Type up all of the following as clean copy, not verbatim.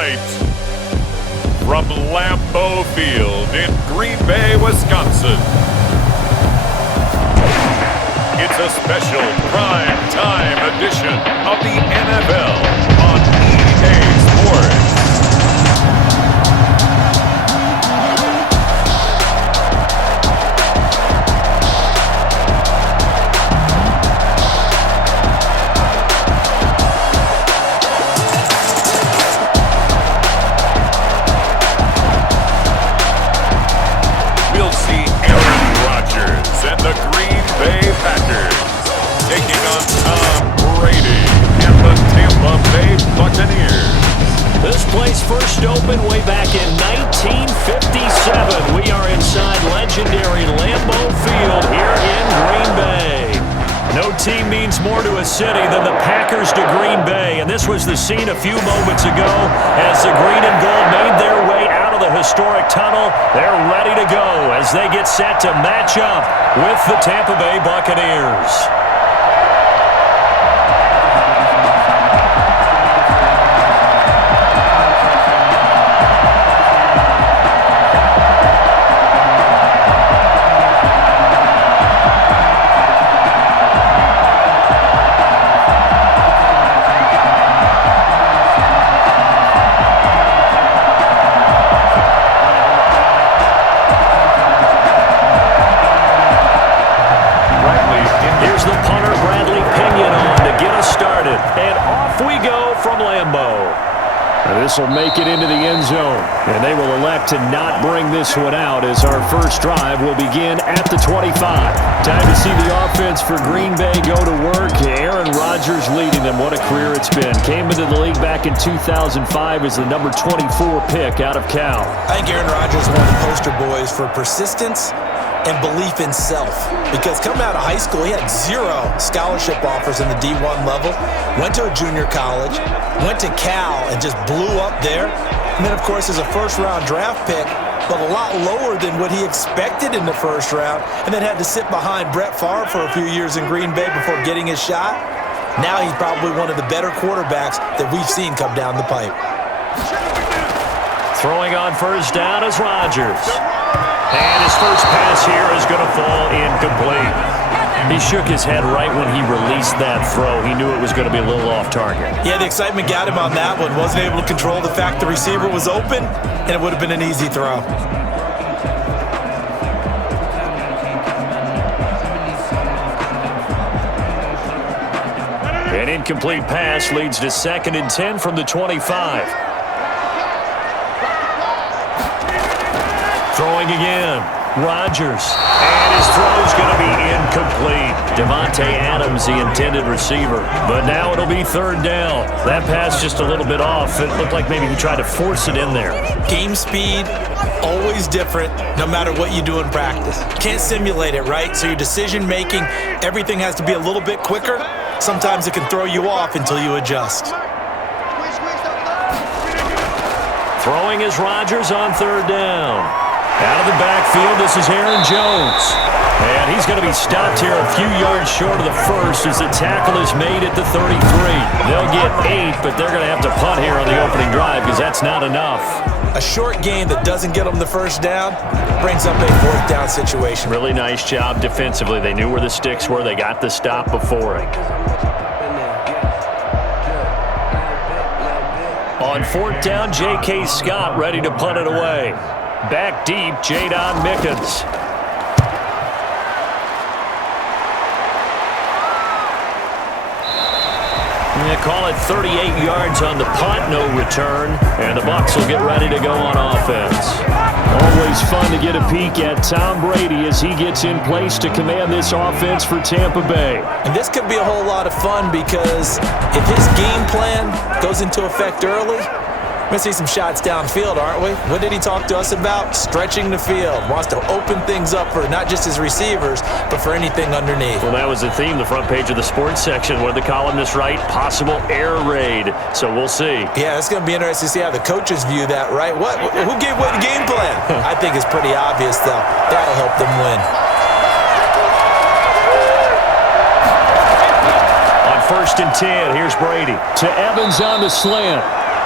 tonight, from Lambeau Field in Green Bay, Wisconsin, it's a special prime time edition of the NFL on EA Sports. And the Green Bay Packers taking on Tom Brady and the Tampa Bay Buccaneers. This place first opened way back in 1957. We are inside legendary Lambeau Field here in Green Bay. No team means more to a city than the Packers to Green Bay, and this was the scene a few moments ago as the green and gold made their way out of the historic tunnel. They're ready to go as they get set to match up with the Tampa Bay Buccaneers. This will make it into the end zone, and they will elect to not bring this one out as our first drive will begin at the 25. Time to see the offense for Green Bay go to work. Aaron Rodgers leading them. What a career it's been. Came into the league back in 2005 as the number 24 pick out of Cal. I think Aaron Rodgers is one of the poster boys for persistence and belief in self. Because coming out of high school, he had 0 scholarship offers in the D1 level, went to a junior college, went to Cal and just blew up there. And then, of course, as a first-round draft pick, but a lot lower than what he expected in the first round, and then had to sit behind Brett Favre for a few years in Green Bay before getting his shot. Now he's probably one of the better quarterbacks that we've seen come down the pipe. Throwing on first down is Rodgers. And his first pass here is going to fall incomplete. He shook his head right when he released that throw. He knew it was going to be a little off target. Yeah, the excitement got him on that one. Wasn't able to control the fact the receiver was open, and it would have been an easy throw. An incomplete pass leads to 2nd and 10 from the 25. Throwing again, Rodgers, and his throw's going to be incomplete. Devontae Adams, the intended receiver, but now it'll be 3rd down. That pass just a little bit off. It looked like maybe he tried to force it in there. Game speed, always different, no matter what you do in practice. Can't simulate it, right? So your decision-making, everything has to be a little bit quicker. Sometimes it can throw you off until you adjust. Throwing is Rodgers on 3rd down. Out of the backfield, this is Aaron Jones. And he's going to be stopped here a few yards short of the first as the tackle is made at the 33. They'll get 8, but they're going to have to punt here on the opening drive because that's not enough. A short game that doesn't get them the first down brings up a 4th down situation. Really nice job defensively. They knew where the sticks were. They got the stop before it. On 4th down, J.K. Scott ready to punt it away. Back deep, Jadon Mickens. They call it 38 yards on the punt, no return, and the Bucs will get ready to go on offense. Always fun to get a peek at Tom Brady as he gets in place to command this offense for Tampa Bay. And this could be a whole lot of fun because if his game plan goes into effect early, we're going to see some shots downfield, aren't we? What did he talk to us about? Stretching the field. Wants to open things up for not just his receivers, but for anything underneath. Well, that was the theme, the front page of the sports section. What did the columnist write? Possible air raid. So we'll see. Yeah, it's going to be interesting to see how the coaches view that, right? Who gave away the game plan? I think it's pretty obvious, though. That'll help them win. On 1st and 10, here's Brady. To Evans on the slant.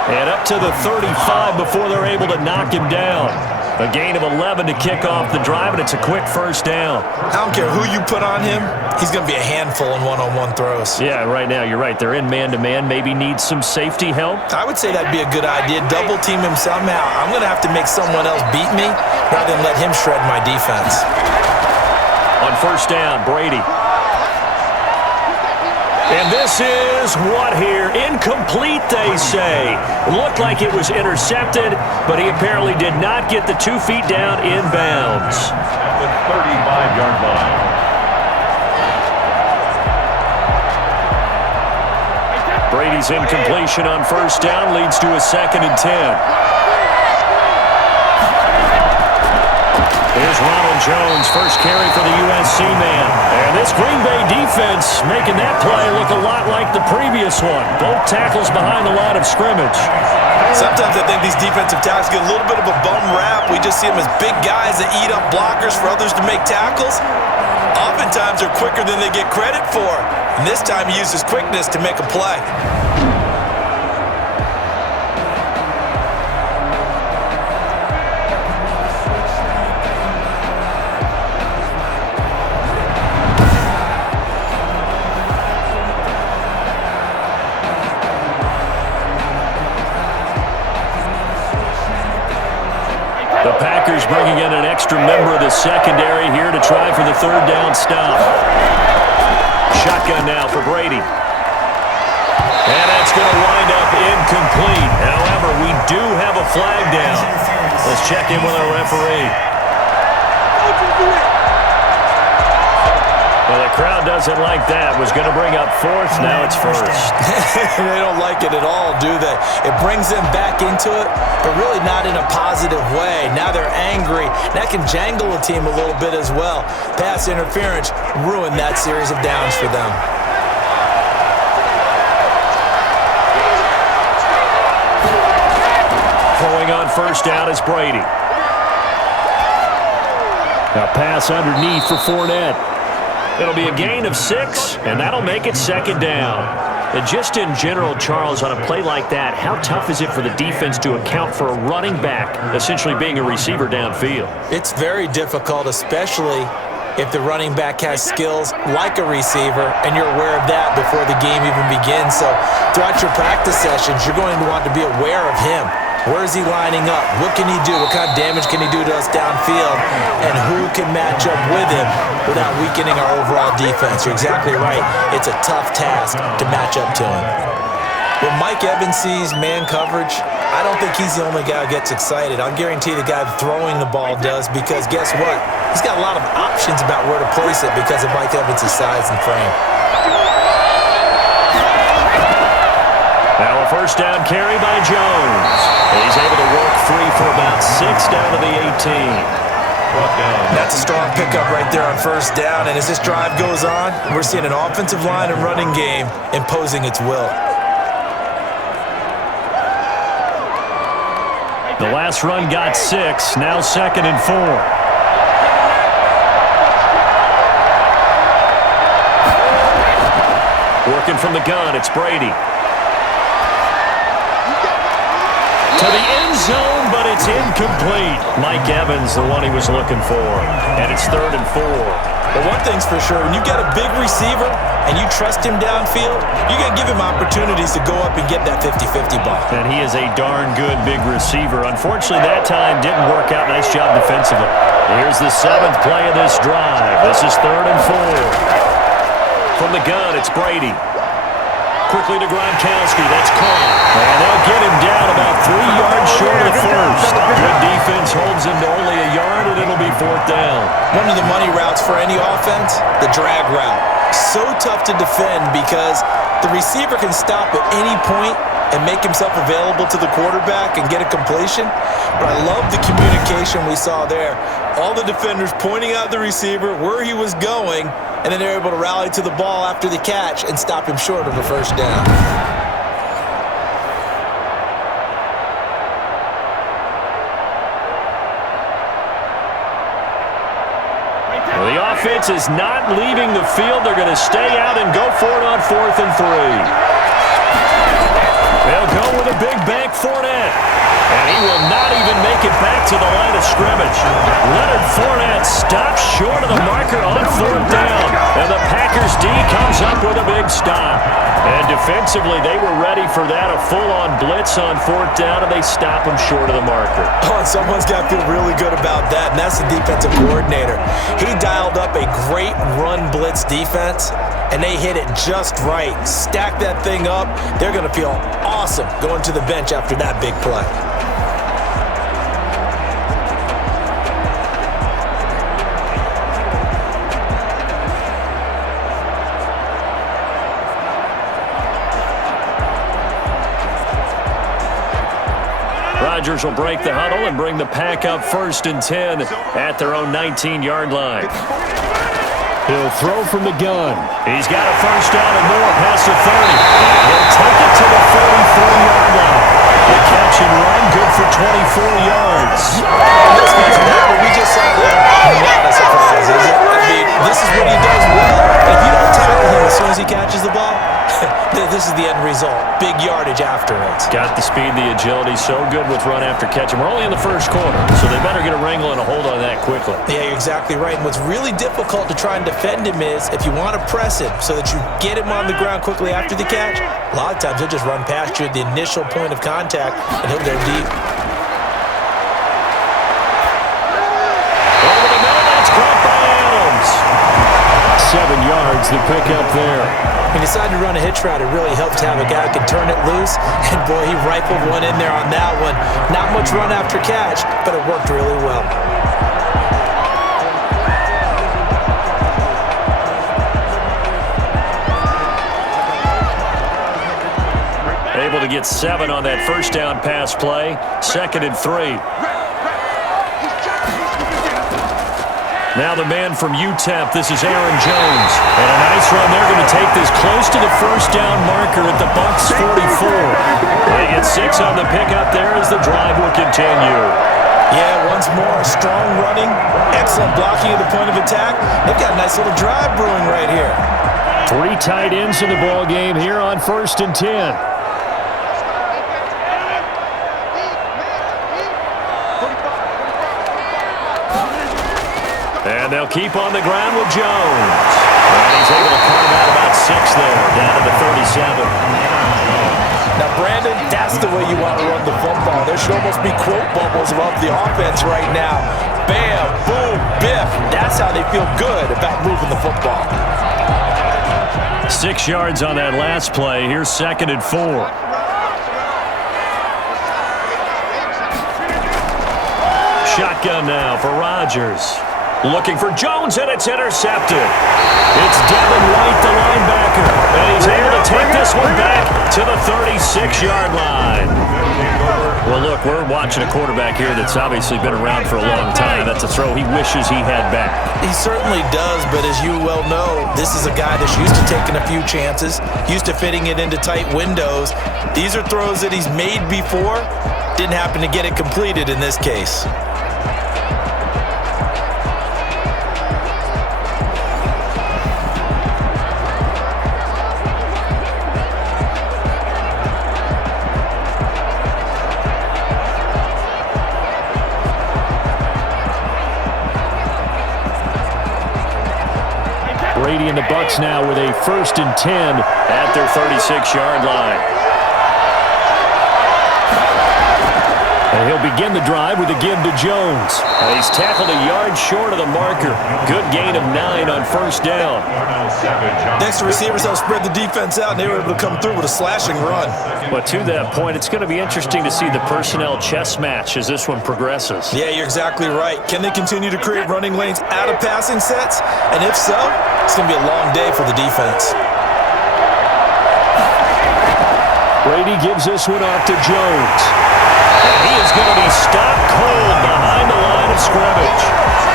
And up to the 35 before they're able to knock him down. A gain of 11 to kick off the drive, and it's a quick first down. I don't care who you put on him. He's going to be a handful in one-on-one throws. Yeah, right now, you're right. They're in man-to-man. Maybe needs some safety help. I would say that'd be a good idea. Double team him somehow. I'm going to have to make someone else beat me rather than let him shred my defense. On first down, Brady. And this is what here? Incomplete, they say. Looked like it was intercepted, but he apparently did not get the 2 feet down inbounds. At the 35-yard line. Brady's incompletion on first down leads to a 2nd and 10. Here's Ronald Jones, first carry for the USC man. And this Green Bay defense making that play look a lot like the previous one. Both tackles behind the line of scrimmage. Sometimes I think these defensive tackles get a little bit of a bum rap. We just see them as big guys that eat up blockers for others to make tackles. Oftentimes they're quicker than they get credit for. And this time he uses quickness to make a play. The Packers bringing in an extra member of the secondary here to try for the 3rd down stop. Shotgun now for Brady. And that's going to wind up incomplete. However, we do have a flag down. Let's check in with our referee. Well, the crowd doesn't like that. Was going to bring up 4th. Now it's 1st. They don't like it at all, do they? It brings them back into it, but really not in a positive way. Now they're angry. That can jangle a team a little bit as well. Pass interference ruined that series of downs for them. Throwing on first down is Brady. A pass underneath for Fournette. It'll be a gain of 6, and that'll make it 2nd down. And just in general, Charles, on a play like that, how tough is it for the defense to account for a running back essentially being a receiver downfield? It's very difficult, especially if the running back has skills like a receiver, and you're aware of that before the game even begins. So throughout your practice sessions, you're going to want to be aware of him. Where is he lining up? What can he do? What kind of damage can he do to us downfield? And who can match up with him without weakening our overall defense? You're exactly right. It's a tough task to match up to him. When Mike Evans sees man coverage, I don't think he's the only guy who gets excited. I'll guarantee the guy throwing the ball does, because guess what? He's got a lot of options about where to place it because of Mike Evans' size and frame. Now a first down carry by Jones. He's able to work free for about 6 down to the 18. That's a strong pickup right there on first down. And as this drive goes on, we're seeing an offensive line and running game imposing its will. The last run got 6, now 2nd and 4. Working from the gun, it's Brady. To the end zone, but it's incomplete. Mike Evans, the one he was looking for. And it's 3rd and 4. But one thing's for sure, when you got a big receiver and you trust him downfield, you're going to give him opportunities to go up and get that 50-50 ball. And he is a darn good big receiver. Unfortunately, that time didn't work out. Nice job defensively. Here's the 7th play of this drive. This is 3rd and 4. From the gun, it's Brady. Quickly to Gronkowski. That's caught. And they'll get him down about 3 yards short of the first. Good defense holds him to only a yard, and it'll be 4th down. One of the money routes for any offense, the drag route. So tough to defend because the receiver can stop at any point and make himself available to the quarterback and get a completion. But I love the communication we saw there. All the defenders pointing out the receiver, where he was going, and then they're able to rally to the ball after the catch and stop him short of a first down. Well, the offense is not leaving the field. They're going to stay out and go for it on 4th and 3. They'll go with a big bank Fournette. And he will not even make it back to the line of scrimmage. Leonard Fournette stops short of the marker on 4th down. And the Packers D comes up with a big stop. And defensively, they were ready for that, a full-on blitz on 4th down, and they stop him short of the marker. Oh, and someone's got to feel really good about that, and that's the defensive coordinator. He dialed up a great run blitz defense, and they hit it just right. Stack that thing up. They're going to feel awesome going to the bench after that big play. Rodgers will break the huddle and bring the Pack up 1st and 10 at their own 19-yard line. He'll throw from the gun. He's got a 1st down and more past the 30. And he'll take it to the 43-yard line. The catch and run, good for 24 yards. What we just saw there, not a surprise, is it? I mean, this is what he does well. If you don't tackle him as soon as he catches the ball, this is the end result. Big yardage afterwards. Got the speed, the agility, so good with run after catch. And we're only in the 1st quarter, so they better get a wrangle and a hold on that quickly. Yeah, you're exactly right. And what's really difficult to try and defend him is if you want to press him so that you get him on the ground quickly after the catch, a lot of times he'll just run past you at the initial point of contact, and he'll go deep. Over the middle, that's caught by Adams. 7 yards, the pick up there. When he decided to run a hitch route, it really helped to have a guy who could turn it loose. And, boy, he rifled one in there on that one. Not much run after catch, but it worked really well. Able to get 7 on that 1st down pass play. 2nd and 3. Now the man from UTEP, this is Aaron Jones. And a nice run. They're going to take this close to the 1st down marker at the Bucs 44. They get 6 on the pickup there as the drive will continue. Yeah, once more, strong running, excellent blocking at the point of attack. They've got a nice little drive brewing right here. 3 tight ends in the ball game here on 1st and 10. And they'll keep on the ground with Jones. And he's able to carve out about 6 there, down to the 37. Now, Brandon, that's the way you want to run the football. There should almost be quote bubbles above the offense right now. Bam, boom, biff. That's how they feel good about moving the football. 6 yards on that last play. Here's 2nd and 4. Shotgun now for Rodgers. Looking for Jones, and it's intercepted. It's Devin White, the linebacker, and he's able to take this one back to the 36-yard line. Well, look, we're watching a quarterback here that's obviously been around for a long time. That's a throw he wishes he had back. He certainly does, but as you well know, this is a guy that's used to taking a few chances, used to fitting it into tight windows. These are throws that he's made before. Didn't happen to get it completed in this case. Brady and the Bucs now with a 1st and 10 at their 36-yard line. And he'll begin the drive with a give to Jones. And he's tackled a yard short of the marker. Good gain of 9 on 1st down. Next, the receivers helped spread the defense out, and they were able to come through with a slashing run. But to that point, it's going to be interesting to see the personnel chess match as this one progresses. Yeah, you're exactly right. Can they continue to create running lanes out of passing sets? And if so, it's going to be a long day for the defense. Brady gives this one off to Jones. And he is going to be stopped cold behind the line of scrimmage.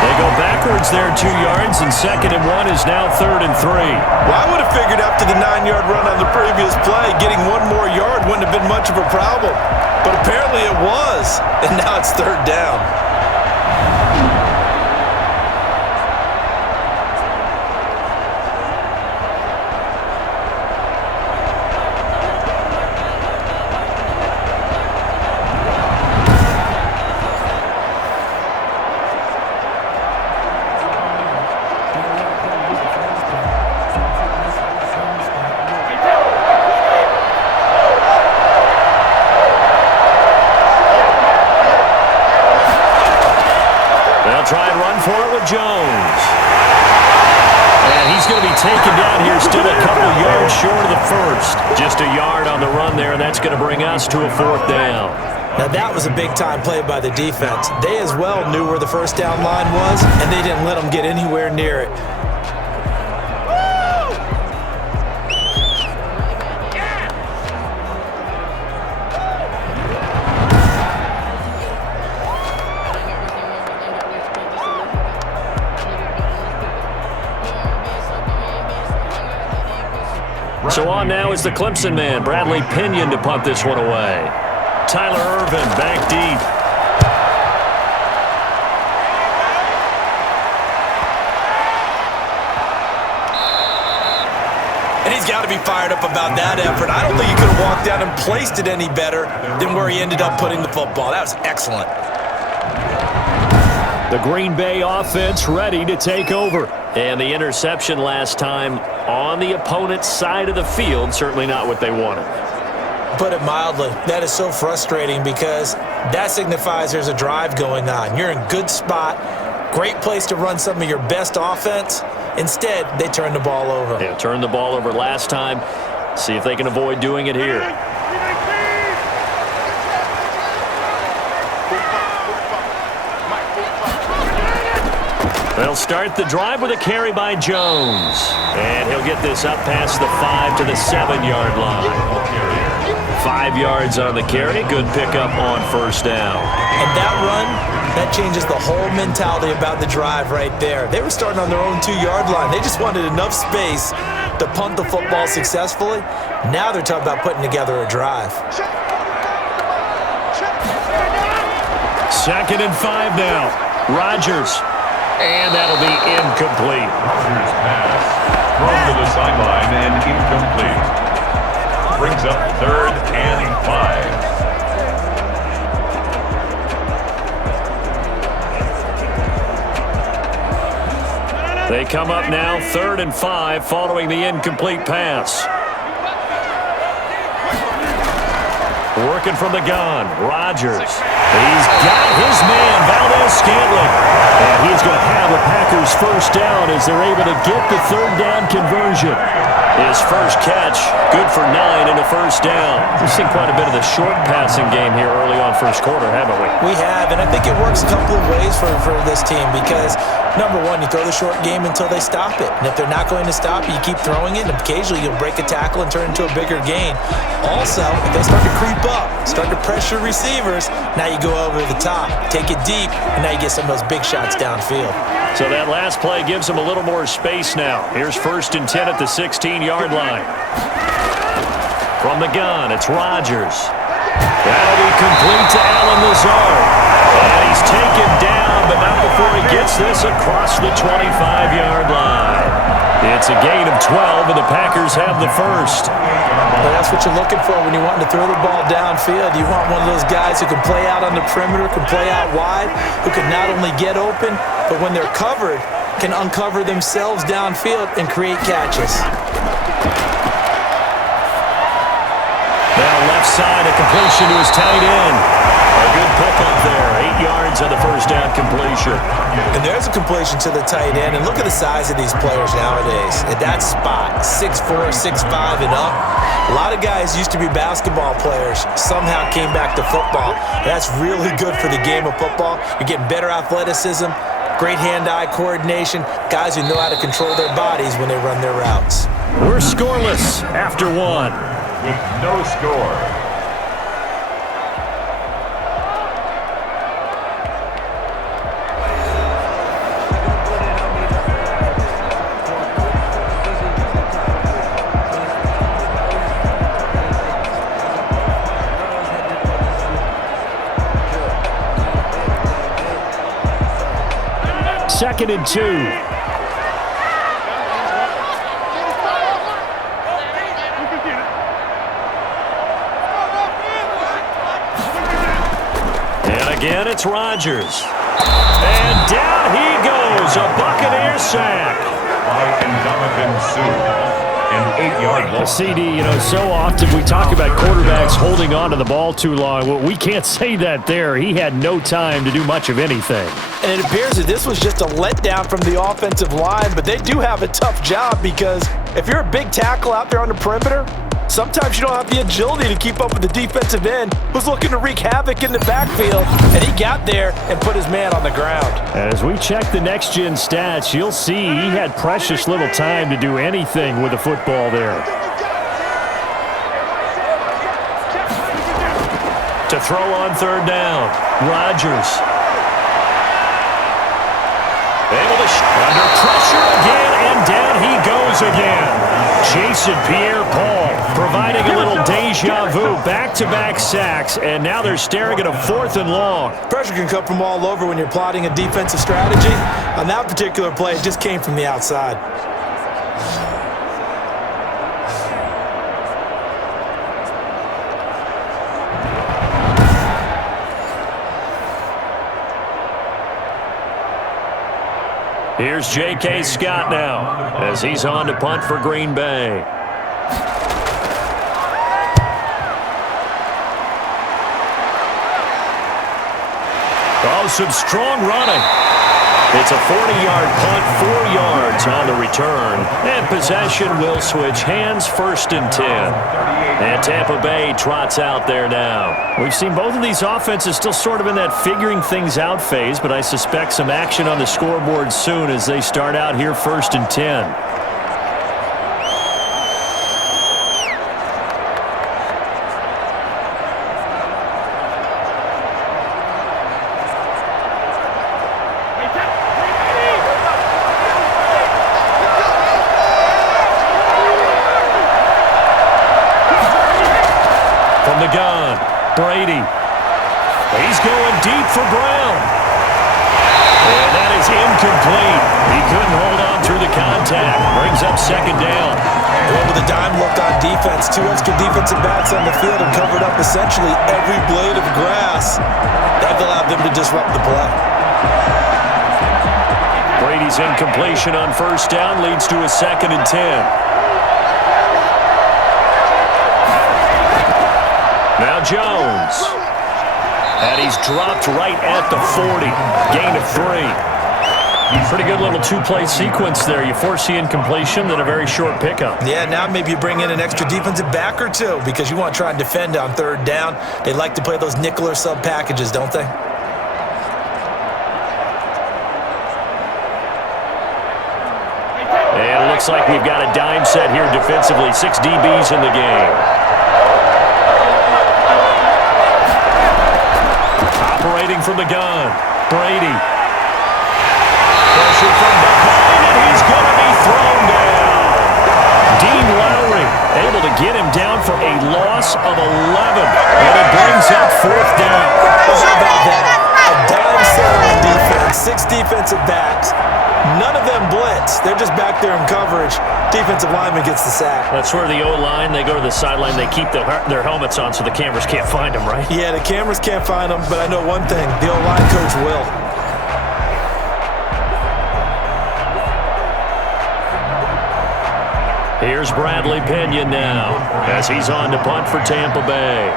They go backwards there 2 yards, and 2nd and 1 is now 3rd and 3. Well, I would have figured after the 9-yard run on the previous play, getting 1 more yard wouldn't have been much of a problem. But apparently it was, and now it's 3rd down. try and run for it with Jones. And he's going to be taken down here, still a couple yards short of the first. Just a yard on the run there, and that's going to bring us to a 4th down. Now, that was a big-time play by the defense. They as well knew where the first down line was, and they didn't let them get anywhere near it. So on now is the Clemson man, Bradley Pinion, to punt this one away. Tyler Irvin back deep. And he's got to be fired up about that effort. I don't think he could have walked down and placed it any better than where he ended up putting the football. That was excellent. The Green Bay offense ready to take over. And the interception last time on the opponent's side of the field, certainly not what they wanted. Put it mildly, that is so frustrating because that signifies there's a drive going on. You're in good spot, great place to run some of your best offense. Instead, they turn the ball over. Yeah, turned the ball over last time. See if they can avoid doing it here. They'll start the drive with a carry by Jones. And he'll get this up past the 5 to the 7-yard line. 5 yards on the carry. Good pickup on first down. And that run, that changes the whole mentality about the drive right there. They were starting on their own 2-yard line. They just wanted enough space to punt the football successfully. Now they're talking about putting together a drive. 2nd and 5 now. Rodgers. And that'll be incomplete. Rodgers' pass thrown to the sideline and incomplete. Brings up 3rd and 5. They come up now 3rd and 5 following the incomplete pass. Working from the gun, Rodgers. He's got his man, Valdez-Scantling. And he's going to have the Packers first down as they're able to get the 3rd down conversion. His first catch, good for 9 and a first down. We've seen quite a bit of the short passing game here early on first quarter, haven't we? We have, and I think it works a couple of ways for this team because, number one, you throw the short game until they stop it. And if they're not going to stop it, you keep throwing it, and occasionally you'll break a tackle and turn it into a bigger gain. Also, if they start to creep up, start to pressure receivers, now you go over the top, take it deep, and now you get some of those big shots downfield. So that last play gives them a little more space now. Here's 1st and 10 at the 16-yard line. From the gun, it's Rodgers. That'll be complete to Allen Lazard. And he's taken down, but not before he gets this across the 25-yard line. It's a gain of 12, and the Packers have the first. Well, that's what you're looking for when you're wanting to throw the ball downfield. You want one of those guys who can play out on the perimeter, can play out wide, who can not only get open, but when they're covered, can uncover themselves downfield and create catches. Now left side, a completion to his tight end. A good pickup there, 8 yards on the first down completion. And there's a completion to the tight end, and look at the size of these players nowadays. At that spot, 6'4", 6'5", and up. A lot of guys used to be basketball players, somehow came back to football. That's really good for the game of football. You're getting better athleticism, great hand-eye coordination, guys who know how to control their bodies when they run their routes. We're scoreless after 1. With no score. Second and 2. Again, it's Rodgers. And down he goes, a Buccaneers sack. By Ndamukong Suh. an 8-yard loss. CD, so often we talk about quarterbacks holding on to the ball too long. Well, we can't say that there. He had no time to do much of anything. And it appears that this was just a letdown from the offensive line, but they do have a tough job because if you're a big tackle out there on the perimeter, sometimes you don't have the agility to keep up with the defensive end who's looking to wreak havoc in the backfield, and he got there and put his man on the ground. As we check the next-gen stats, you'll see he had precious little time to do anything with the football there. To throw on third down, Rodgers. Able to under pressure again, and down he goes again. Jason Pierre-Paul providing a little deja vu, back-to-back sacks, and now they're staring at a 4th and long. Pressure can come from all over when you're plotting a defensive strategy. On that particular play, it just came from the outside. Here's J.K. Scott now as he's on to punt for Green Bay. Oh, some strong running. It's a 40-yard punt, 4 yards on the return. And possession will switch hands, 1st and 10. And Tampa Bay trots out there now. We've seen both of these offenses still sort of in that figuring things out phase, but I suspect some action on the scoreboard soon as they start out here 1st and 10. Brady. He's going deep for Brown. And that is incomplete. He couldn't hold on through the contact. Brings up 2nd down. Well, with a dime look on defense, 2 extra defensive backs on the field and covered up essentially every blade of grass. That allowed them to disrupt the play. Brady's incompletion on 1st down leads to a 2nd and 10. Now Jones. And he's dropped right at the 40. Gain of 3. Pretty good little 2-play sequence there. You force the incompletion, then a very short pickup. Yeah, now maybe you bring in an extra defensive back or 2 because you want to try and defend on 3rd down. They like to play those nickel or sub packages, don't they? And it looks like we've got a dime set here defensively. 6 DBs in the game. Operating from the gun, Brady. Pressure from behind, and he's going to be thrown down. Dean Lowry able to get him down for a loss of 11, and it brings up 4th down. How about that? A dime set on defense, 6 defensive backs. None of them blitz. They're just back there in coverage. Defensive lineman gets the sack. That's where the O-line, they go to the sideline, they keep their helmets on so the cameras can't find them, right? Yeah, the cameras can't find them, but I know one thing. The O-line coach will. Here's Bradley Pinion now as he's on to punt for Tampa Bay.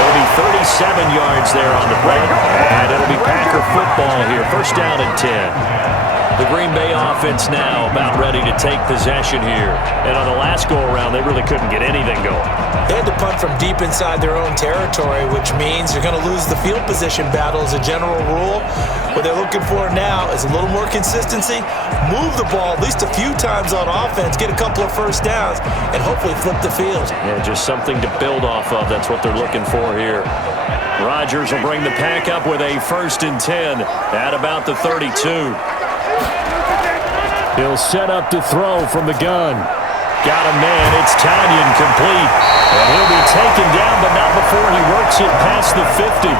It'll be 37 yards there on the punt, and it'll be Packer football here. 1st down and 10. The Green Bay offense now about ready to take possession here. And on the last go-around, they really couldn't get anything going. They had to punt from deep inside their own territory, which means you're going to lose the field position battle as a general rule. What they're looking for now is a little more consistency, move the ball at least a few times on offense, get a couple of 1st downs, and hopefully flip the field. Yeah, just something to build off of. That's what they're looking for here. Rodgers will bring the pack up with a 1st and 10 at about the 32. He'll set up to throw from the gun. Got a man. It's Tanyan complete. And he'll be taken down, but not before he works it past the 50.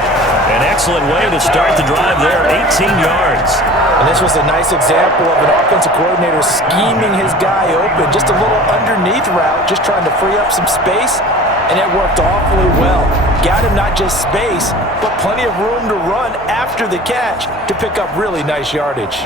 An excellent way to start the drive there, 18 yards. And this was a nice example of an offensive coordinator scheming his guy open. Just a little underneath route, just trying to free up some space. and it worked awfully well. Got him not just space, but plenty of room to run after the catch to pick up really nice yardage.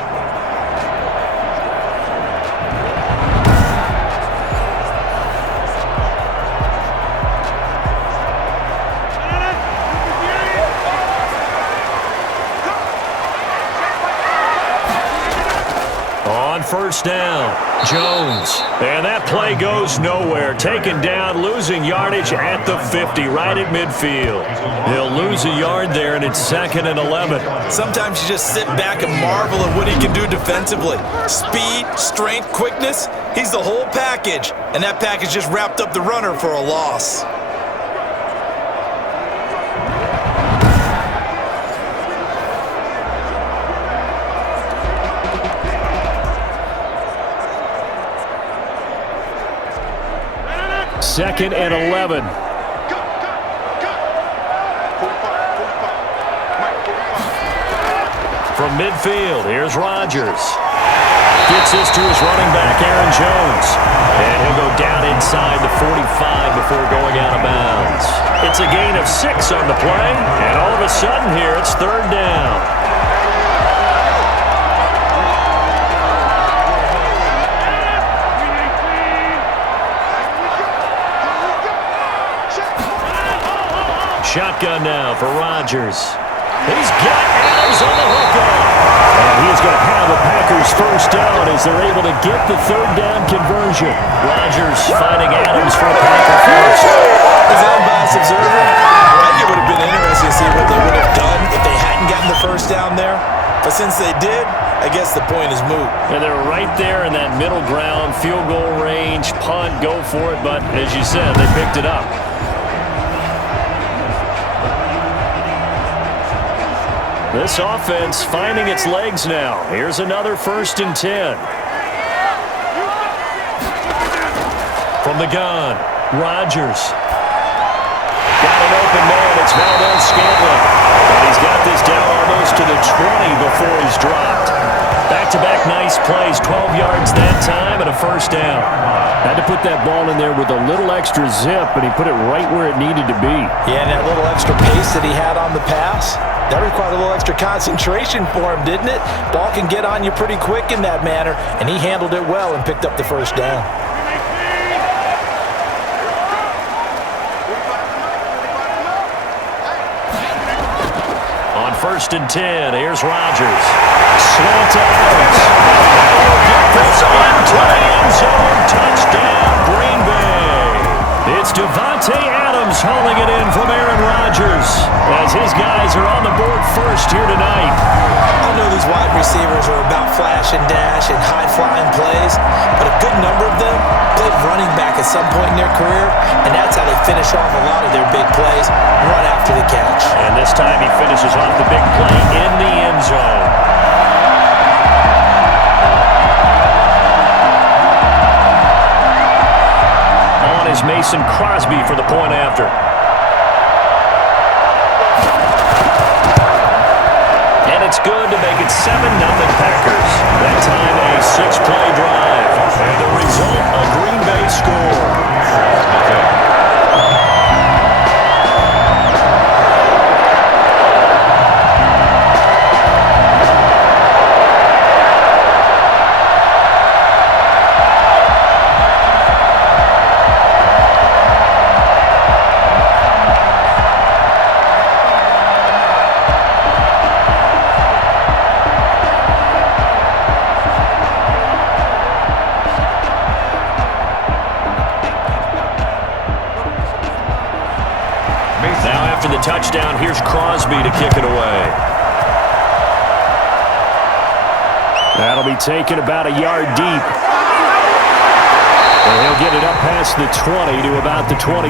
On first down, Jones. And that play goes nowhere. Taken down, losing yardage at the 50, right at midfield. He'll lose a yard there, and it's 2nd and 11. Sometimes you just sit back and marvel at what he can do defensively. Speed, strength, quickness, he's the whole package. And that package just wrapped up the runner for a loss. Second and 11. From midfield, here's Rodgers. Gets this to his running back, Aaron Jones. And he'll go down inside the 45 before going out of bounds. It's a gain of 6 on the play, and all of a sudden here, it's 3rd down. Shotgun now for Rodgers. He's got Adams on the hookup. And he's going to have the Packers first down as they're able to get the 3rd down conversion. Rodgers finding Adams for a Packer first. As an unbiased observer, I think it would have been interesting to see what they would have done if they hadn't gotten the first down there. But since they did, I guess the point is moot. And they're right there in that middle ground, field goal range, punt, go for it. But as you said, they picked it up. This offense finding its legs now. Here's another 1st and 10. From the gun, Rodgers. Got an open man. It's Valdez-Scantling. And he's got this down almost to the 20 before he's dropped. Back-to-back nice plays, 12 yards that time, and a first down. Had to put that ball in there with a little extra zip, and he put it right where it needed to be. Yeah, and that little extra pace that he had on the pass, that required a little extra concentration for him, didn't it? Ball can get on you pretty quick in that manner, and he handled it well and picked up the first down. On 1st and 10, here's Rodgers. Slant to Adams. Get this into the end zone. Touchdown, Green Bay. It's Devontae Adams hauling it in from Aaron Rodgers as his guys are on the board first here tonight. I know these wide receivers are about flash and dash and high-flying plays, but a good number of them played running back at some point in their career, and that's how they finish off a lot of their big plays, run after the catch. And this time he finishes off the big play in the end zone. On is Mason Crosby for the point after. And it's good to make it 7-0 Packers. That time a 6-play drive. And the result, a Green Bay score. Touchdown, here's Crosby to kick it away. That'll be taken about a yard deep. And he'll get it up past the 20 to about the 22.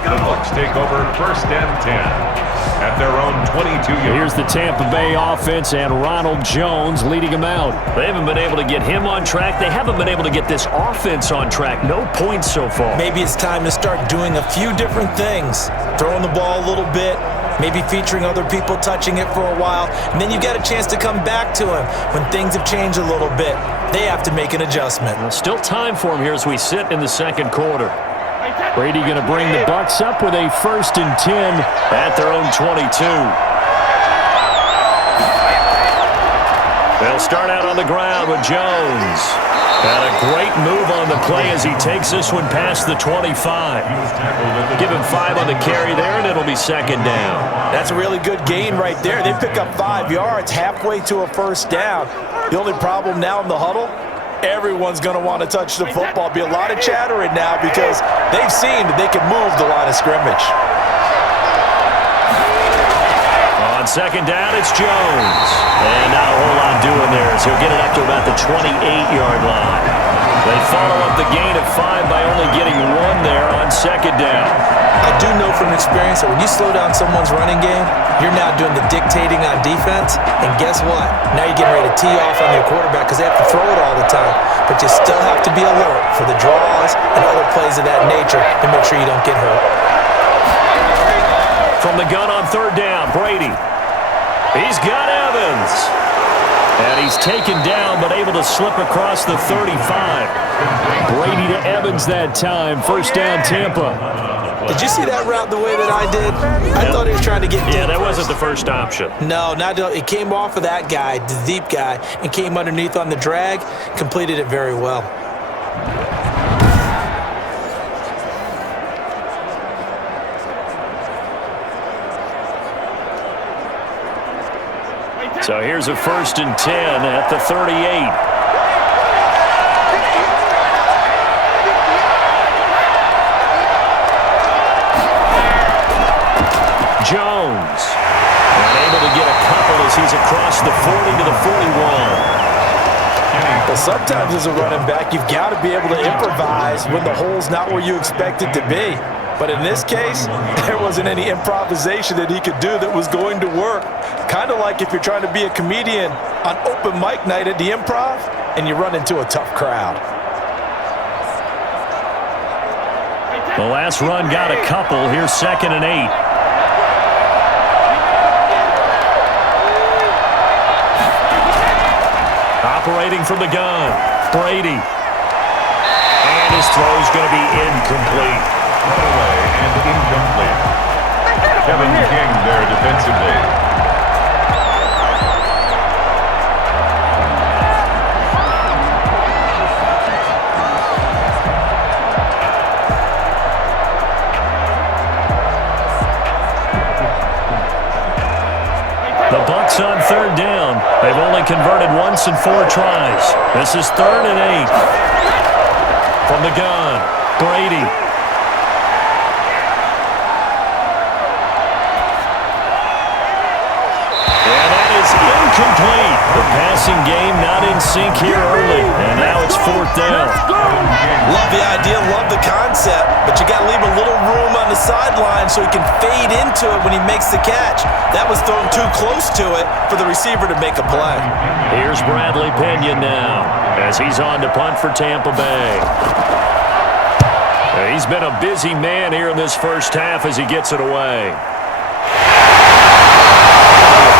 The Bucs take over 1st and 10 at their own 22 yards. Here's the Tampa Bay offense and Ronald Jones leading them out. They haven't been able to get him on track. They haven't been able to get this offense on track. No points so far. Maybe it's time to start doing a few different things. Throwing the ball a little bit, maybe featuring other people touching it for a while, and then you get a chance to come back to him when things have changed a little bit. They have to make an adjustment. Well, still time for him here as we sit in the 2nd quarter. Brady going to bring the Bucs up with a 1st and 10 at their own 22. They'll start out on the ground with Jones. And a great move on the play as he takes this one past the 25. Give him 5 on the carry there, and it'll be 2nd down. That's a really good gain right there. They pick up 5 yards halfway to a 1st down. The only problem now in the huddle, everyone's going to want to touch the football. Be a lot of chattering now because they've seen that they can move the line of scrimmage. On 2nd down, it's Jones. And not a whole lot doing there as he'll get it up to about the 28-yard line. They follow up the gain of 5 by only getting 1 there on 2nd down. I do know from experience that when you slow down someone's running game, you're now doing the dictating on defense. And guess what? Now you're getting ready to tee off on their quarterback because they have to throw it all the time. But you still have to be alert for the draws and other plays of that nature to make sure you don't get hurt. From the gun on 3rd down, Brady. He's got Evans. And he's taken down but able to slip across the 35. Brady to Evans that time. 1st down, Tampa. Did you see that route the way that I did? I thought he was trying to get deep. Yeah, that wasn't the first option. No, it came off of that guy, the deep guy, and came underneath on the drag, completed it very well. So here's a 1st and 10 at the 38. Jones. Unable to get a couple as he's across the 40 to the 41. Well, sometimes as a running back, you've got to be able to improvise when the hole's not where you expect it to be. But in this case, there wasn't any improvisation that he could do that was going to work. Kind of like if you're trying to be a comedian on open mic night at the Improv and you run into a tough crowd. The last run got a couple. Here's 2nd and 8. Operating from the gun, Brady. And his throw's going to be incomplete. Away and incomplete. Kevin King there defensively. The Bucs on 3rd down. They've only converted once in 4 tries. This is 3rd and 8. From the gun, Brady. And that is incomplete. The passing game not in sync here early. And now it's 4th down. Love the idea, love the concept, but you got to leave a little room on the sideline so he can fade into it when he makes the catch. That was thrown too close to it for the receiver to make a play. Here's Bradley Pinion now as he's on to punt for Tampa Bay. He's been a busy man here in this 1st half as he gets it away.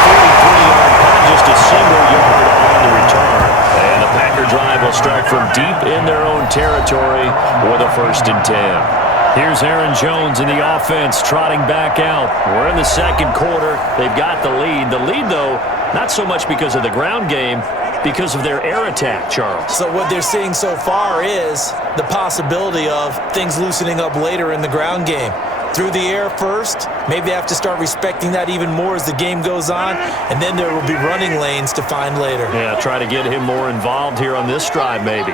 43-yard punt, just a single yard on the return. And the Packer drive will start from deep in their own territory with a 1st and 10. Here's Aaron Jones in the offense trotting back out. We're in the 2nd quarter. They've got the lead. The lead, though, not so much because of the ground game, because of their air attack, Charles. So what they're seeing so far is the possibility of things loosening up later in the ground game. Through the air first, maybe they have to start respecting that even more as the game goes on, and then there will be running lanes to find later. Yeah, try to get him more involved here on this drive, maybe.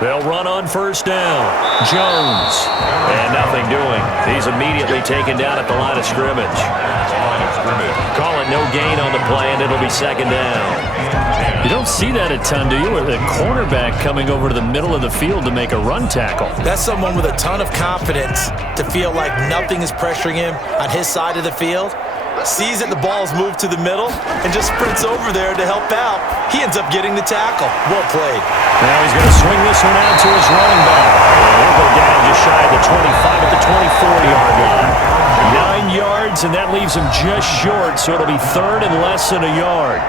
They'll run on 1st down. Jones. And nothing doing. He's immediately taken down at the line of scrimmage. Call it no gain on the play, and it'll be 2nd down. You don't see that a ton, do you? With a cornerback coming over to the middle of the field to make a run tackle. That's someone with a ton of confidence to feel like nothing is pressuring him on his side of the field. Sees that the ball's moved to the middle and just sprints over there to help out. He ends up getting the tackle. Well played. Now he's going to swing this one out to his running back. He'll go down just shy of the 25 at the 24-yard line. 9 yards, and that leaves him just short, so it'll be 3rd and less than a yard.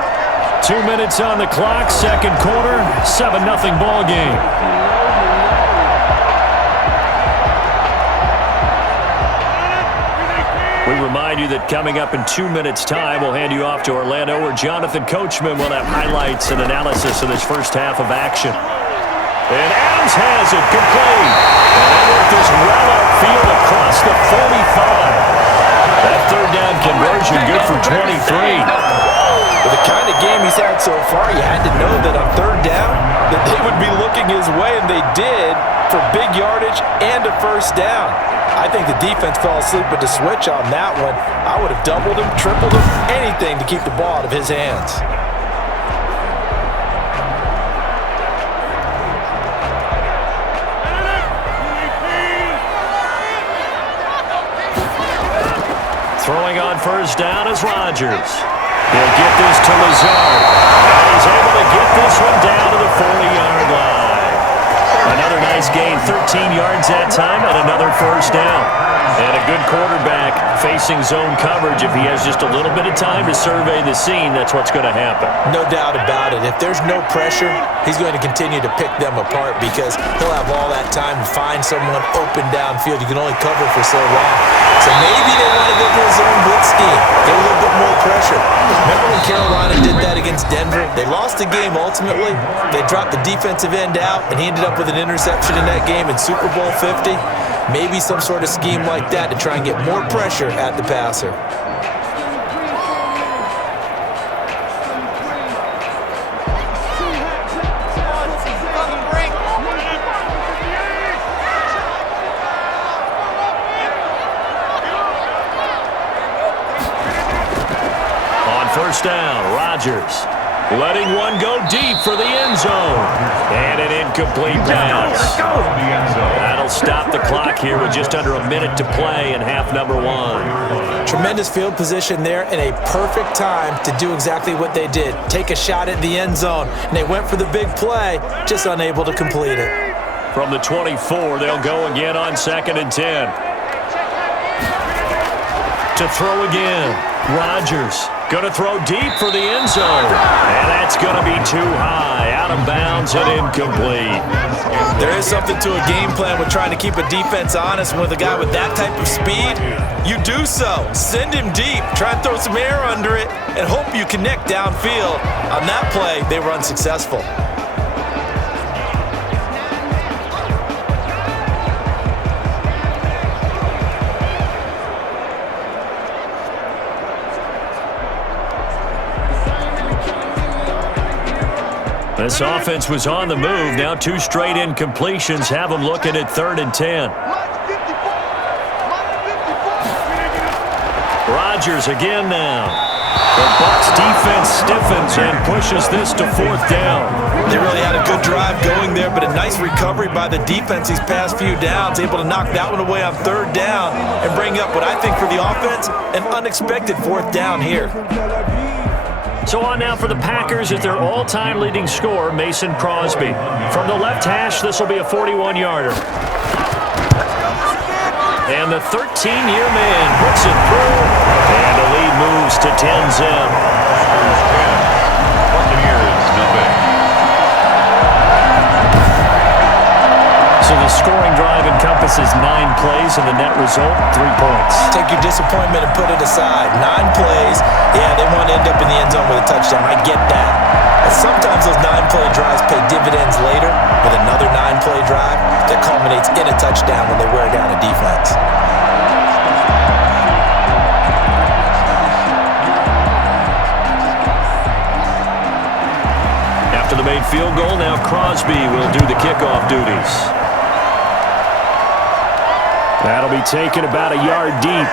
2 minutes on the clock, 2nd quarter, 7-0 ball game. remind you that coming up in 2 minutes' time, we'll hand you off to Orlando, where Jonathan Coachman will have highlights and analysis of this first half of action. And Adams has it complete. And that worked this well upfield across the 45. That third down conversion good for 23. With the kind of game he's had so far, you had to know that on third down that they would be looking his way, and they did, for big yardage and a first down. I think the defense fell asleep with the switch on that one. I would have doubled him, tripled him, anything to keep the ball out of his hands. Throwing on first down is Rodgers. He'll get this to Lazard. And he's able to get this one down to the 40-yard line. Another nice gain, 13 yards that time, and another first down. And a good quarterback facing zone coverage. If he has just a little bit of time to survey the scene, that's what's going to happen. No doubt about it. If there's no pressure, he's going to continue to pick them apart because he'll have all that time to find someone open downfield. You can only cover for so long. So maybe they want to go to a zone blitz scheme, get a little bit more pressure. Remember when Carolina did that against Denver? They lost the game ultimately. They dropped the defensive end out, and he ended up with an interception in that game in Super Bowl 50. Maybe some sort of scheme like that to try and get more pressure at the passer. First down, Rodgers letting one go deep for the end zone. And an incomplete pass. That'll stop the clock here with just under a minute to play in half number one. Tremendous field position there and a perfect time to do exactly what they did. Take a shot at the end zone. And they went for the big play, just unable to complete it. From the 24, they'll go again on 2nd and 10. To throw again. Rodgers going to throw deep for the end zone. And that's going to be too high. Out of bounds and incomplete. There is something to a game plan with trying to keep a defense honest. With a guy with that type of speed, you do so. Send him deep. Try and throw some air under it and hope you connect downfield. On that play, they were unsuccessful. This offense was on the move. Now 2 straight incompletions have them looking at 3rd and 10. Rodgers again now. The Bucs defense stiffens and pushes this to 4th down. They really had a good drive going there, but a nice recovery by the defense these past few downs, able to knock that one away on 3rd down and bring up what I think for the offense, an unexpected 4th down here. So on now for the Packers at their all-time leading scorer, Mason Crosby. From the left hash, this will be a 41-yarder. And the 13-year man puts it through, and the lead moves to 10-zip. Buccaneers, nothing. So the scoring drive encompasses 9 plays, and the net result, 3 points. Take your disappointment and put it aside. 9 plays. Yeah, they want to end up in the end zone with a touchdown. I get that. But sometimes those 9-play drives pay dividends later with another 9-play drive that culminates in a touchdown when they wear down a defense. After the made field goal, now Crosby will do the kickoff duties. That'll be taken about a yard deep.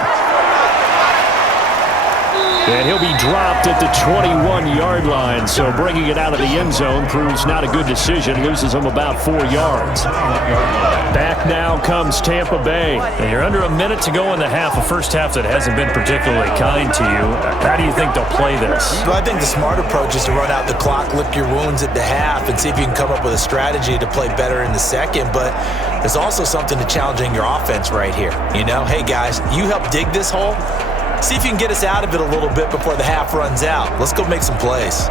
And he'll be dropped at the 21-yard line, so bringing it out of the end zone proves not a good decision. Loses him about 4 yards. Back now comes Tampa Bay. And you're under a minute to go in the half, a first half that hasn't been particularly kind to you. How do you think they'll play this? Well, I think the smart approach is to run out the clock, lick your wounds at the half, and see if you can come up with a strategy to play better in the second. But there's also something to challenging your offense right here. You know, hey, guys, you help dig this hole. See if you can get us out of it a little bit before the half runs out. Let's go make some plays.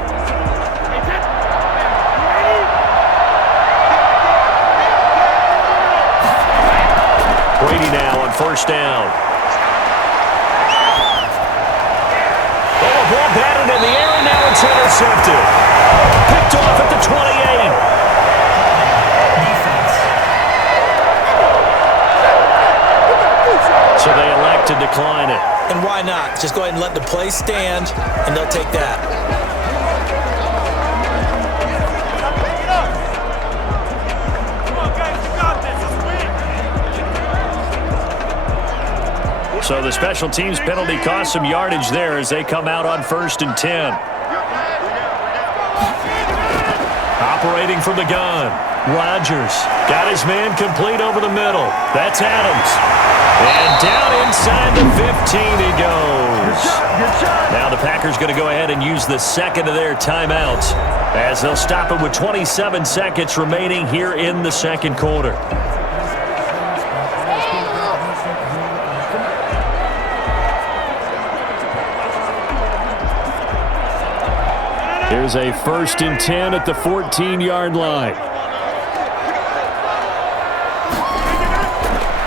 Brady now on first down. ball batted in the air, and now it's intercepted. Picked off at the 28. So they elect to decline it. And why not? Just go ahead and let the play stand, and they'll take that. So the special teams penalty cost some yardage there as they come out on 1st and 10. Operating from the gun. Rodgers got his man complete over the middle. That's Adams. And down inside the 15 he goes. Now the Packers going to go ahead and use the second of their timeouts as they'll stop it with 27 seconds remaining here in the second quarter. Here's a 1st and 10 at the 14-yard line.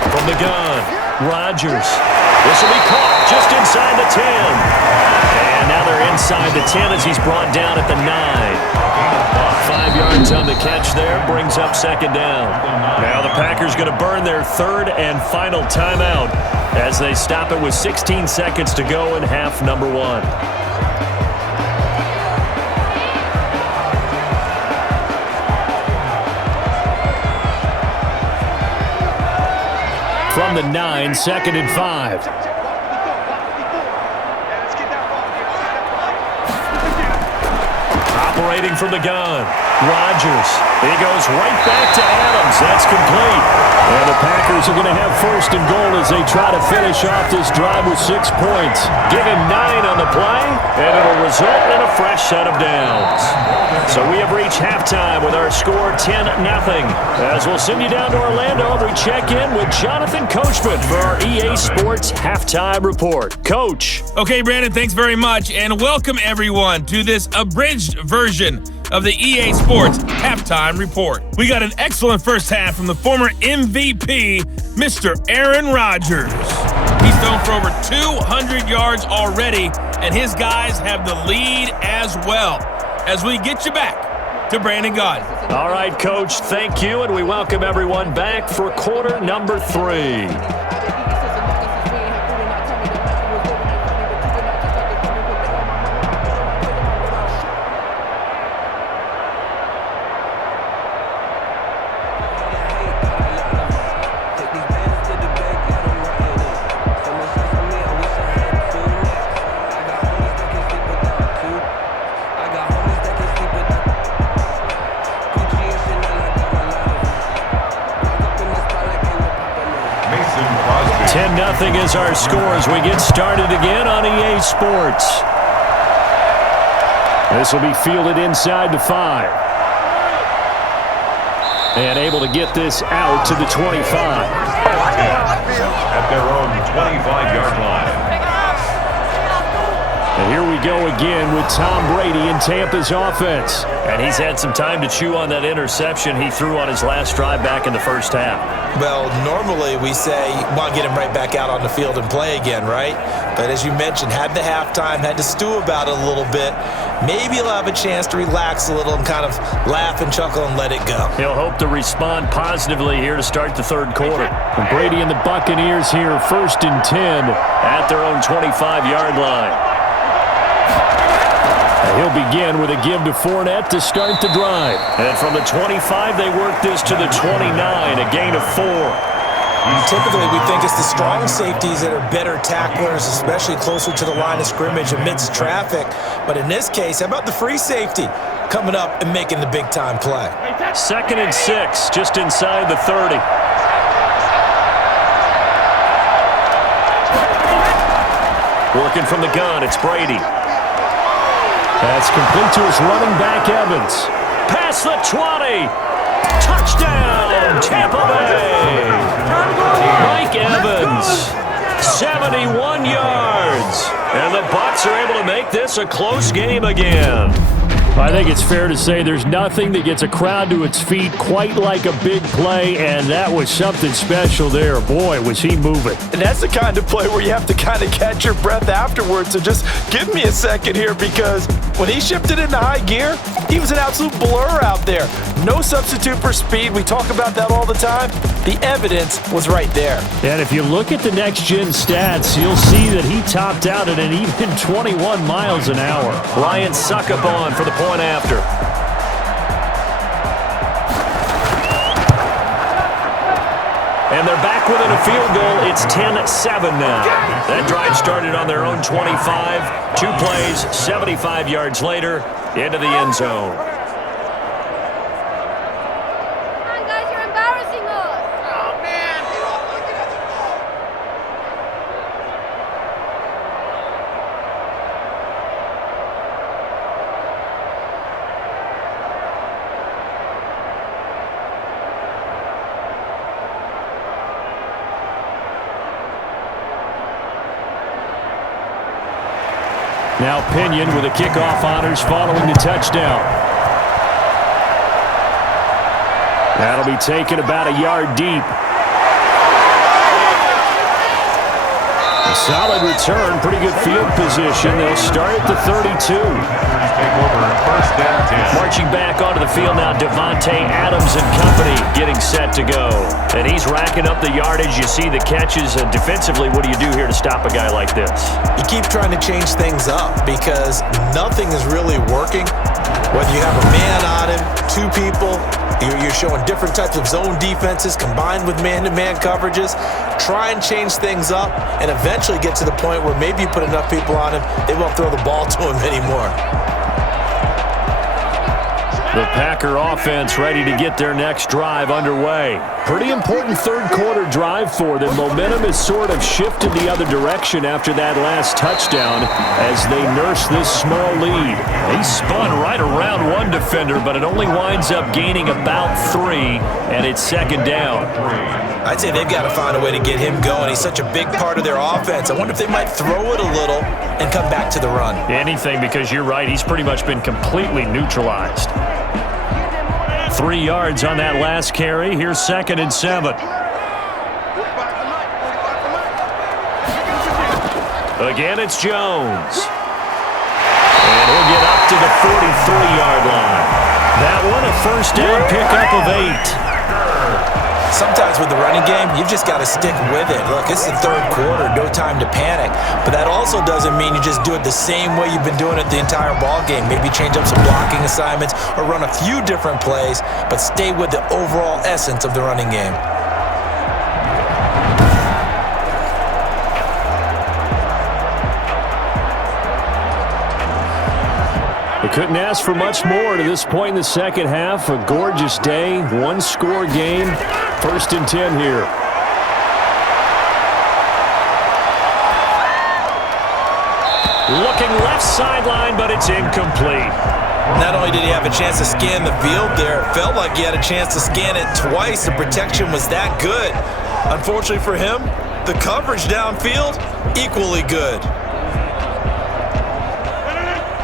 From the gun, Rodgers. This will be caught just inside the 10. And now they're inside the 10 as he's brought down at the 9. 5 yards on the catch there, brings up 2nd down. Now the Packers going to burn their 3rd and final timeout as they stop it with 16 seconds to go in half number 1. From the 9, 2nd and 5. Operating from the gun. Rodgers. He goes right back to Adams. That's complete. And the Packers are going to have 1st and goal as they try to finish off this drive with 6 points. Give him 9 on the play, and it'll result in a fresh set of downs. So we have reached halftime with our score 10-0. As we'll send you down to Orlando, we check in with Jonathan Coachman for our EA Sports Halftime Report. Coach. Okay, Brandon, thanks very much, and welcome everyone to this abridged version of the EA Sports Halftime Report. We got an excellent first half from the former MVP, Mr. Aaron Rodgers. He's thrown for over 200 yards already, and his guys have the lead as well. As we get you back to Brandon Gaudin. All right, Coach, thank you, and we welcome everyone back for quarter number 3. Nothing is our score as we get started again on EA Sports. This will be fielded inside the 5. And able to get this out to the 25. At their own 25-yard line. And here we go again with Tom Brady in Tampa's offense. And he's had some time to chew on that interception he threw on his last drive back in the first half. Well, normally we say, well, get him right back out on the field and play again, right? But as you mentioned, had the halftime, had to stew about it a little bit. Maybe he'll have a chance to relax a little and kind of laugh and chuckle and let it go. He'll hope to respond positively here to start the third quarter. And Brady and the Buccaneers here, 1st and 10 at their own 25-yard line. He'll begin with a give to Fournette to start the drive. And from the 25, they work this to the 29, a gain of 4. Typically, we think it's the strong safeties that are better tacklers, especially closer to the line of scrimmage amidst traffic. But in this case, how about the free safety coming up and making the big-time play? 2nd and 6, just inside the 30. Working from the gun, it's Brady. That's complete to his running back, Evans. Past the 20. Touchdown, Tampa Bay. Mike Evans, 71 yards. And the Bucs are able to make this a close game again. I think it's fair to say there's nothing that gets a crowd to its feet quite like a big play, and that was something special there. Boy, was he moving. And that's the kind of play where you have to kind of catch your breath afterwards. So just give me a second here, because when he shifted into high gear, he was an absolute blur out there. No substitute for speed. We talk about that all the time. The evidence was right there. And if you look at the next-gen stats, you'll see that he topped out at an even 21 miles an hour. Ryan Succop for the point after. And they're back within a field goal. It's 10-7 now. That drive started on their own 25. 2 plays, 75 yards later, into the end zone. Now Pinion with the kickoff honors following the touchdown. That'll be taken about a yard deep. A solid return, pretty good field position. They'll start at the 32. Marching back onto the field now, Devontae Adams and company getting set to go. And he's racking up the yardage. You see the catches. And defensively, what do you do here to stop a guy like this? You keep trying to change things up because nothing is really working. Whether you have a man on him, 2 people, you're showing different types of zone defenses combined with man-to-man coverages. Try and change things up and eventually get to the point where maybe you put enough people on him, they won't throw the ball to him anymore. The Packer offense ready to get their next drive underway. Pretty important third-quarter drive for them. Momentum has sort of shifted the other direction after that last touchdown as they nurse this small lead. He spun right around one defender, but it only winds up gaining about 3, and it's second down. I'd say they've got to find a way to get him going. He's such a big part of their offense. I wonder if they might throw it a little and come back to the run. Anything, because you're right, he's pretty much been completely neutralized. 3 yards on that last carry. Here's 2nd and 7. Again, it's Jones. And he'll get up to the 43-yard line. That one, a first down pickup of 8. Sometimes with the running game, you've just got to stick with it. Look, it's the third quarter, no time to panic. But that also doesn't mean you just do it the same way you've been doing it the entire ball game. Maybe change up some blocking assignments or run a few different plays, but stay with the overall essence of the running game. We couldn't ask for much more to this point in the second half. A gorgeous day, 1-score game. 1st and 10 here. Looking left sideline, but it's incomplete. Not only did he have a chance to scan the field there, it felt like he had a chance to scan it twice. The protection was that good. Unfortunately for him, the coverage downfield, equally good.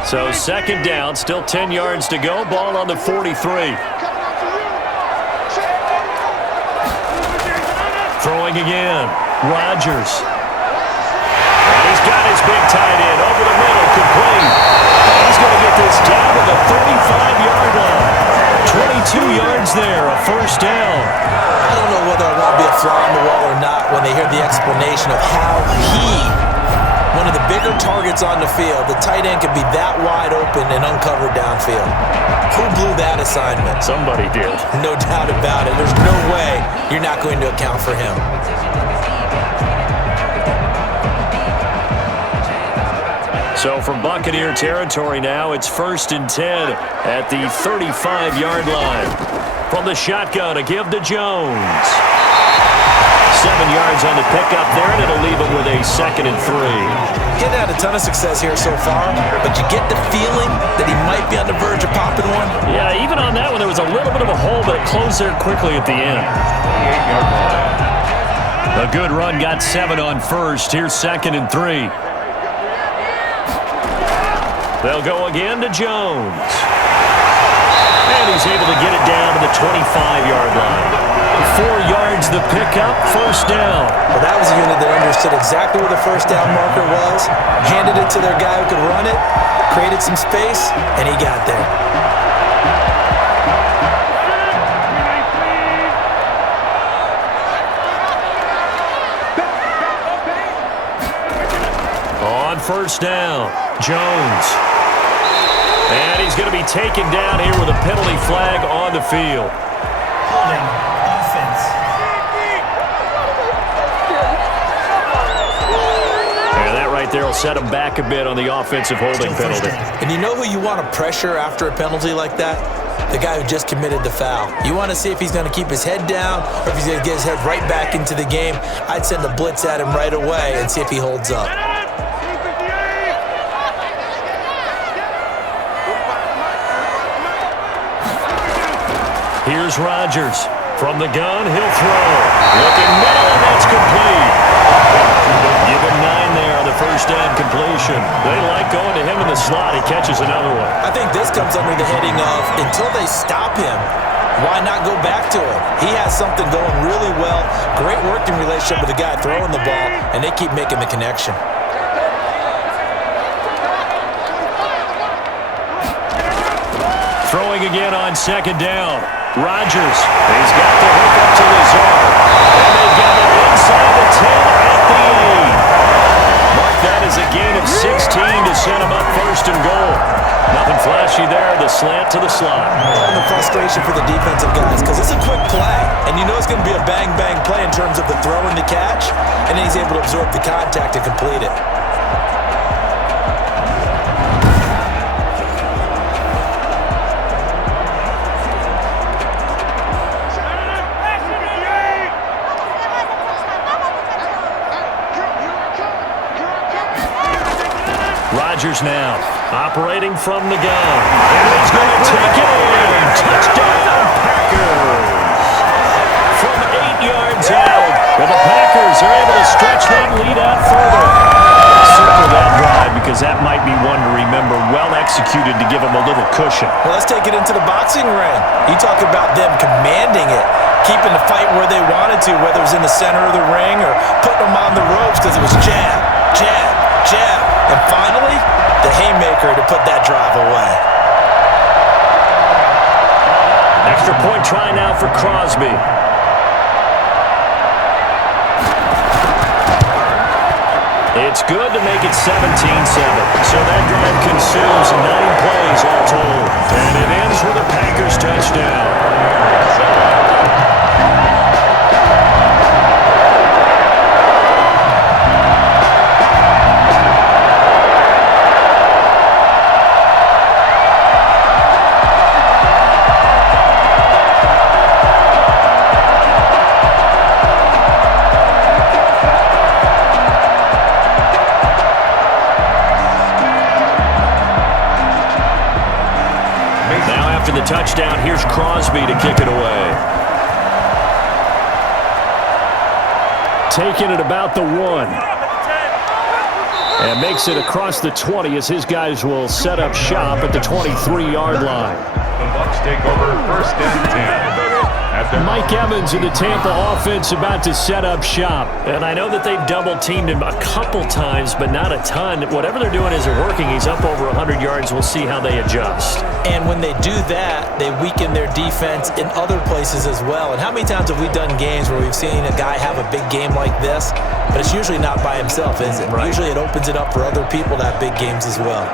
So 2nd down, still 10 yards to go. Ball on the 43. Throwing again. Rodgers. And he's got his big tight end over the middle, complete. And he's going to get this down to the 35-yard line. 22 yards there, a first down. I don't know whether I want to be a fly on the wall or not when they hear the explanation of how one of the bigger targets on the field, the tight end could be that wide open and uncovered downfield. Who blew that assignment? Somebody did. No doubt about it. There's no way you're not going to account for him. So from Buccaneer territory now, it's 1st and 10 at the 35-yard line. From the shotgun, a give to Jones. 7 yards on the pickup there, and it'll leave him with a 2nd and 3. Getting had a ton of success here so far, but you get the feeling that he might be on the verge of popping one. Yeah, even on that one, there was a little bit of a hole, but it closed there quickly at the end. A good run, got 7 on 1st. Here's 2nd and 3. They'll go again to Jones. And he's able to get it down to the 25-yard line. 4 yards the pickup, first down. Well, that was a unit that understood exactly where the first down marker was, handed it to their guy who could run it, created some space, and he got there. On first down, Jones. And he's going to be taken down here with a penalty flag on the field. Holding offense. And that right there will set him back a bit on the offensive holding penalty. And you know who you want to pressure after a penalty like that? The guy who just committed the foul. You want to see if he's going to keep his head down or if he's going to get his head right back into the game. I'd send a blitz at him right away and see if he holds up. Here's Rodgers. From the gun, he'll throw. Looking middle, and that's complete. Give him 9 there on the first down completion. They like going to him in the slot. He catches another one. I think this comes under the heading of, until they stop him, why not go back to him? He has something going really well. Great working relationship with the guy throwing the ball, and they keep making the connection. Throwing again on second down. Rodgers, he's got the hook up to Lazard. And they've got it inside the 10 at the 8. Mark that as a gain of 16 to set him up first and goal. Nothing flashy there, the slant to the slot. And the frustration for the defensive guys, because it's a quick play, and you know it's going to be a bang-bang play in terms of the throw and the catch, and then he's able to absorb the contact and complete it. Rodgers now, operating from the gun. And he's going to take it in. Touchdown, Packers. From 8 yards out. Well, the Packers are able to stretch that lead out further. Circle that drive because that might be one to remember. Well executed to give them a little cushion. Well, let's take it into the boxing ring. You talk about them commanding it, keeping the fight where they wanted to, whether it was in the center of the ring or putting them on the ropes because it was jab, jab, jab. And finally, the haymaker to put that drive away. Extra point try now for Crosby. It's good to make it 17-7. So that drive consumes 9 plays all told. And it ends with a Packers touchdown. The touchdown, here's Crosby to kick it away. Taking it about the 1. And makes it across the 20 as his guys will set up shop at the 23-yard line. The Bucs take over first and 10. Mike Evans of the Tampa offense about to set up shop. And I know that they've double-teamed him a couple times, but not a ton. Whatever they're doing isn't working. He's up over 100 yards. We'll see how they adjust. And when they do that, they weaken their defense in other places as well. And how many times have we done games where we've seen a guy have a big game like this, but it's usually not by himself, is it? Right. Usually it opens it up for other people to have big games as well.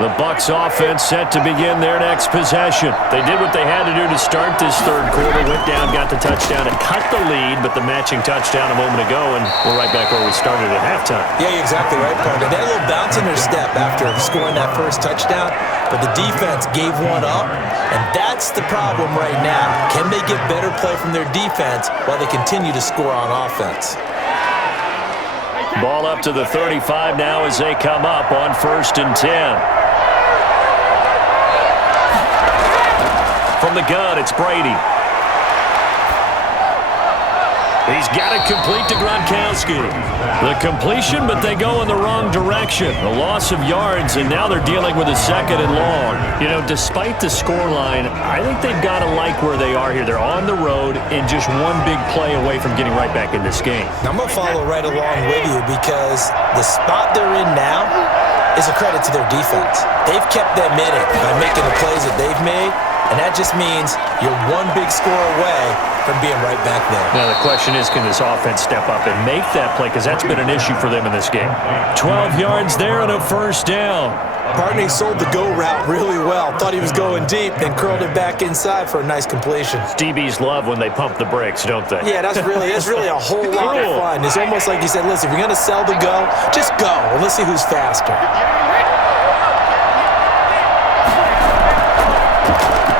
The Bucs offense set to begin their next possession. They did what they had to do to start this third quarter. Went down, got the touchdown, and cut the lead, but the matching touchdown a moment ago, and we're right back where we started at halftime. Yeah, you're exactly right, partner. They had a little bounce in their step after scoring that first touchdown, but the defense gave one up, and that's the problem right now. Can they get better play from their defense while they continue to score on offense? Ball up to the 35 now as they come up on 1st and 10. From the gun, it's Brady. He's got it complete to Gronkowski. The completion, but they go in the wrong direction. A loss of yards, and now they're dealing with a 2nd and long. You know, despite the scoreline, I think they've got to like where they are here. They're on the road and just one big play away from getting right back in this game. Now, I'm going to follow right along with you because the spot they're in now is a credit to their defense. They've kept them in it by making the plays that they've made, and that just means you're one big score away from being right back there. Now, the question is, can this offense step up and make that play? Because that's been an issue for them in this game. 12 yards there and a 1st down. Partney sold the go route really well. Thought he was going deep, then curled it back inside for a nice completion. DBs love when they pump the brakes, don't they? Yeah, that's really a whole lot of fun. It's almost like he said, listen, if you're going to sell the go, just go, and let's see who's faster.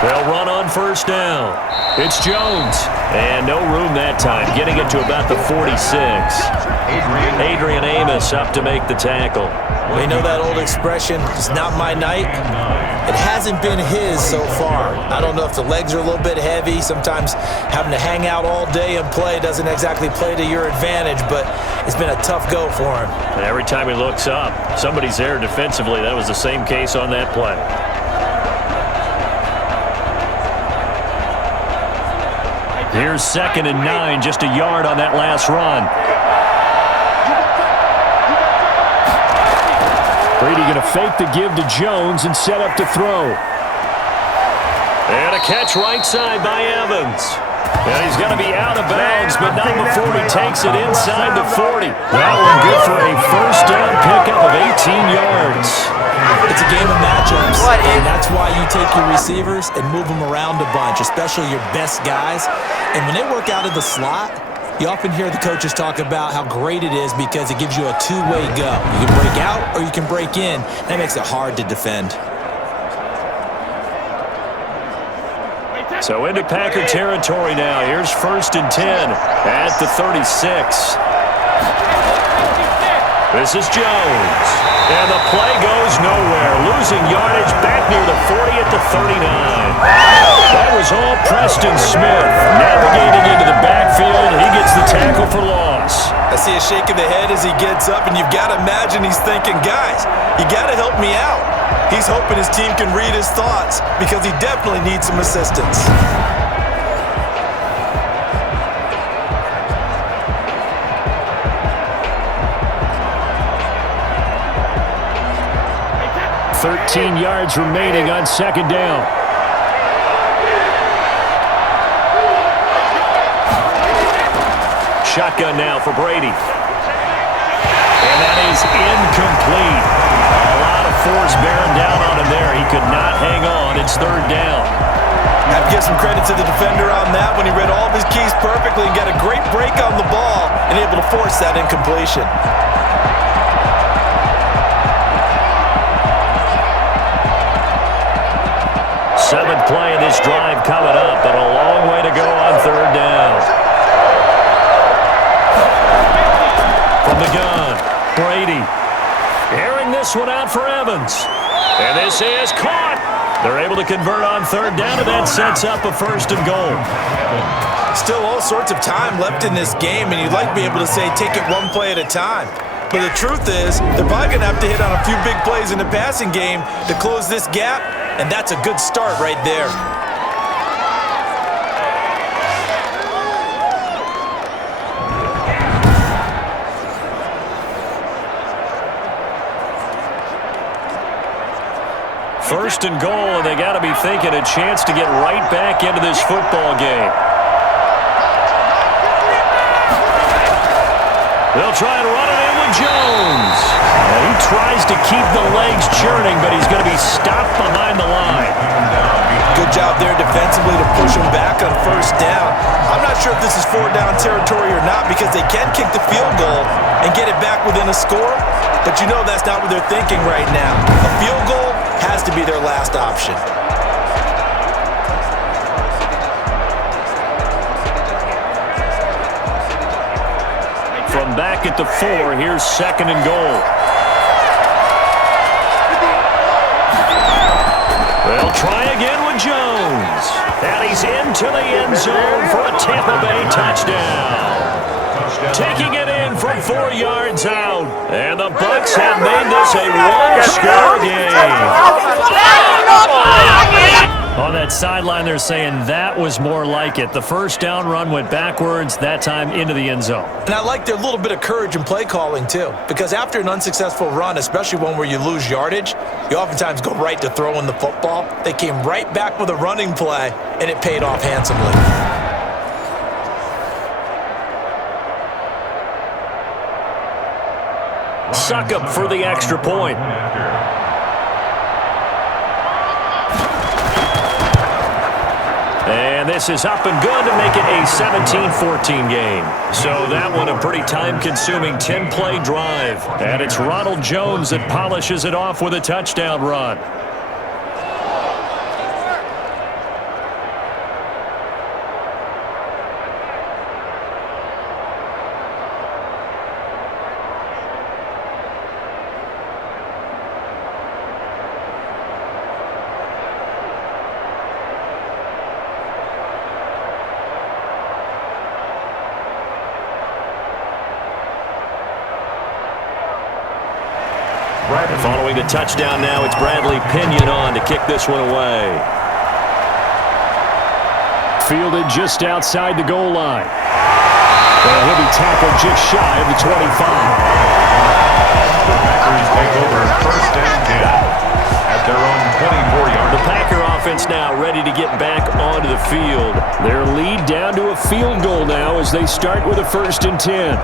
They'll run on 1st down. It's Jones. And no room that time, getting it to about the 46. Adrian Amos up to make the tackle. Well, you know that old expression, it's not my night? It hasn't been his so far. I don't know if the legs are a little bit heavy. Sometimes having to hang out all day and play doesn't exactly play to your advantage, but it's been a tough go for him. And every time he looks up, somebody's there defensively. That was the same case on that play. Here's 2nd and 9, just a yard on that last run. Brady going to fake the give to Jones and set up to throw. And a catch right side by Evans. And he's going to be out of bounds, but not before he takes it inside the 40. That one good for a 1st down pickup of 18 yards. It's a game of matchups, and that's why you take your receivers and move them around a bunch, especially your best guys. And when they work out of the slot, you often hear the coaches talk about how great it is because it gives you a two-way go. You can break out or you can break in. That makes it hard to defend. So into Packer territory now. Here's 1st and 10 at the 36. This is Jones. And the play goes nowhere. Losing yardage back near the 40 at the 39. That was all Preston Smith. Navigating into the backfield. He gets the tackle for loss. I see a shake of the head as he gets up, and you've got to imagine he's thinking, guys, you got to help me out. He's hoping his team can read his thoughts because he definitely needs some assistance. $13 yards remaining on 2nd down. Shotgun now for Brady. And that is incomplete. A lot of force bearing down on him there. He could not hang on. It's 3rd down. I have to give some credit to the defender on that when he read all of his keys perfectly and got a great break on the ball and able to force that incompletion. Seventh play of this drive coming up, but a long way to go on 3rd down. From the gun, Brady. Airing this one out for Evans. And this is caught. They're able to convert on 3rd down, and that sets up a 1st and goal. Still all sorts of time left in this game, and you'd like to be able to say take it one play at a time. But the truth is, they're probably going to have to hit on a few big plays in the passing game to close this gap, and that's a good start right there. First and goal, and they got to be thinking a chance to get right back into this football game. They'll try and run it in with Jones. And he tries to keep the legs churning, but he's going to be stopped behind the line. Good job there defensively to push him back on 1st down. I'm not sure if this is 4th down territory or not because they can kick the field goal and get it back within a score, but you know that's not what they're thinking right now. A field goal has to be their last option. From back at the 4, here's 2nd and goal. They'll try again with Jones. And he's into the end zone for a Tampa Bay touchdown. Taking it in from 4 yards out. And the Bucs have made this a one-score game. On that sideline, they're saying that was more like it. The first down run went backwards, that time into the end zone. And I like their little bit of courage in play calling, too. Because after an unsuccessful run, especially one where you lose yardage, you oftentimes go right to throwing the football. They came right back with a running play, and it paid off handsomely. Suck up for the extra point. And this is up and good to make it a 17-14 game. So that one a pretty time-consuming 10-play drive. And it's Ronald Jones that polishes it off with a touchdown run. Following the touchdown now, it's Bradley Pinion on to kick this one away. Fielded just outside the goal line. And he'll be tackled just shy of the 25. The Packers take over first and 10 at their own 24-yard. The Packer offense now ready to get back onto the field. Their lead down to a field goal now as they start with a 1st and 10.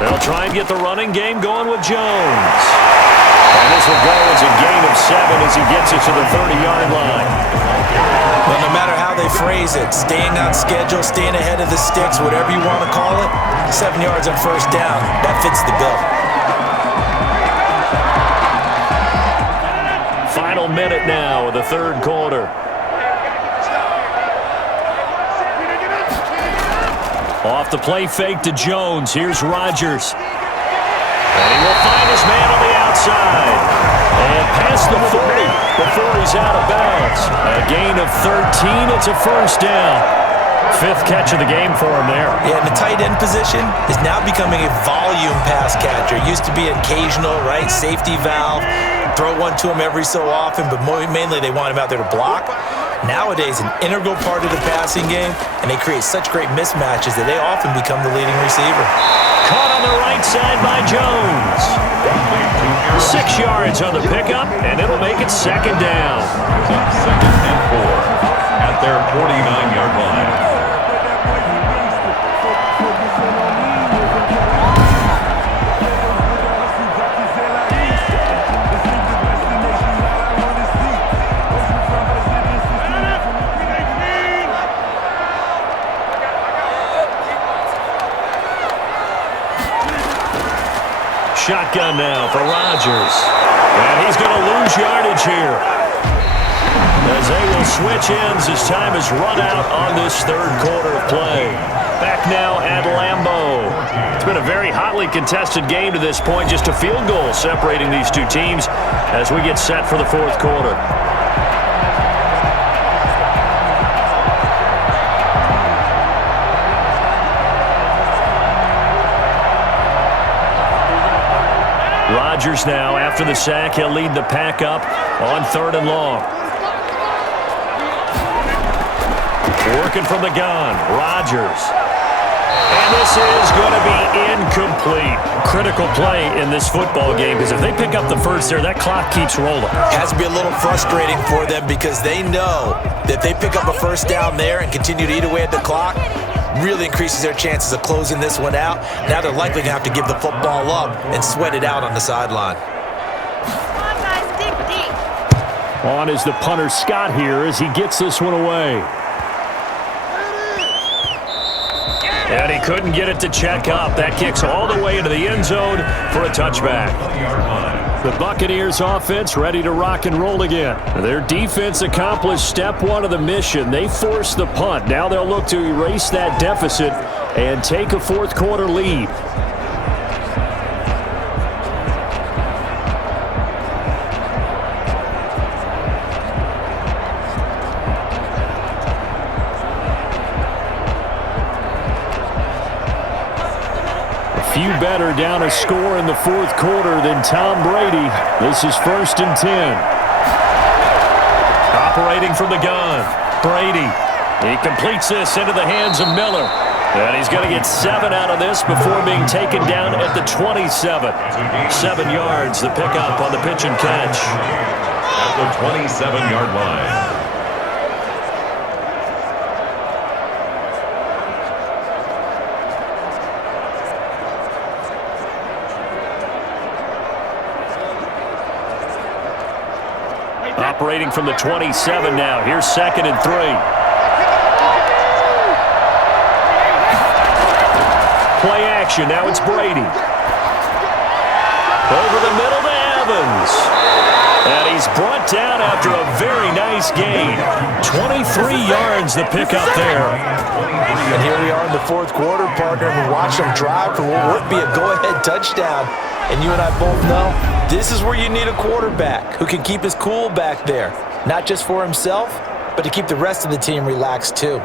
They'll try and get the running game going with Jones. And this will go as a gain of 7 as he gets it to the 30-yard line. Well, no matter how they phrase it, staying on schedule, staying ahead of the sticks, whatever you want to call it, 7 yards on first down, that fits the bill. Final minute now of the third quarter. Off the play fake to Jones. Here's Rodgers. And he will find his man on the outside. And past the 40 before he's out of bounds. A gain of 13. It's a first down. 5th catch of the game for him there. Yeah, and the tight end position is now becoming a volume pass catcher. It used to be occasional, right? Safety valve. Throw one to him every so often, but mainly they want him out there to block. Nowadays, an integral part of the passing game, and they create such great mismatches that they often become the leading receiver. Caught on the right side by Jones. 6 yards on the pickup, and it'll make it second down. Second and 4 at their 49-yard line. Shotgun now for Rodgers. And he's going to lose yardage here. As they will switch ends as time is run out on this third quarter of play. Back now at Lambeau. It's been a very hotly contested game to this point. Just a field goal separating these two teams as we get set for the fourth quarter. Rodgers now, after the sack, he'll lead the pack up on 3rd and long. Working from the gun, Rodgers. And this is going to be incomplete. Critical play in this football game because if they pick up the first there, that clock keeps rolling. Has to be a little frustrating for them because they know that if they pick up a first down there and continue to eat away at the clock, really increases their chances of closing this one out. Now they're likely going to have to give the football up and sweat it out on the sideline. On is the punter Scott here as he gets this one away. And he couldn't get it to check up. That kicks all the way into the end zone for a touchback. The Buccaneers offense ready to rock and roll again. Their defense accomplished step one of the mission. They forced the punt. Now they'll look to erase that deficit and take a fourth quarter lead. Few better down a score in the fourth quarter than Tom Brady. This is 1st and 10. Operating from the gun, Brady. He completes this into the hands of Miller. And he's going to get 7 out of this before being taken down at the 27. 7 yards, the pickup on the pitch and catch. At the 27-yard line. Operating from the 27 now. Here's 2nd and 3. Play action. Now it's Brady. Over the middle to Evans. And he's brought down after a very nice gain. 23 yards the pickup there. And here we are in the fourth quarter, partner, and we watch them drive for what would be a go-ahead touchdown. And you and I both know this is where you need a quarterback who can keep his cool back there. Not just for himself, but to keep the rest of the team relaxed too.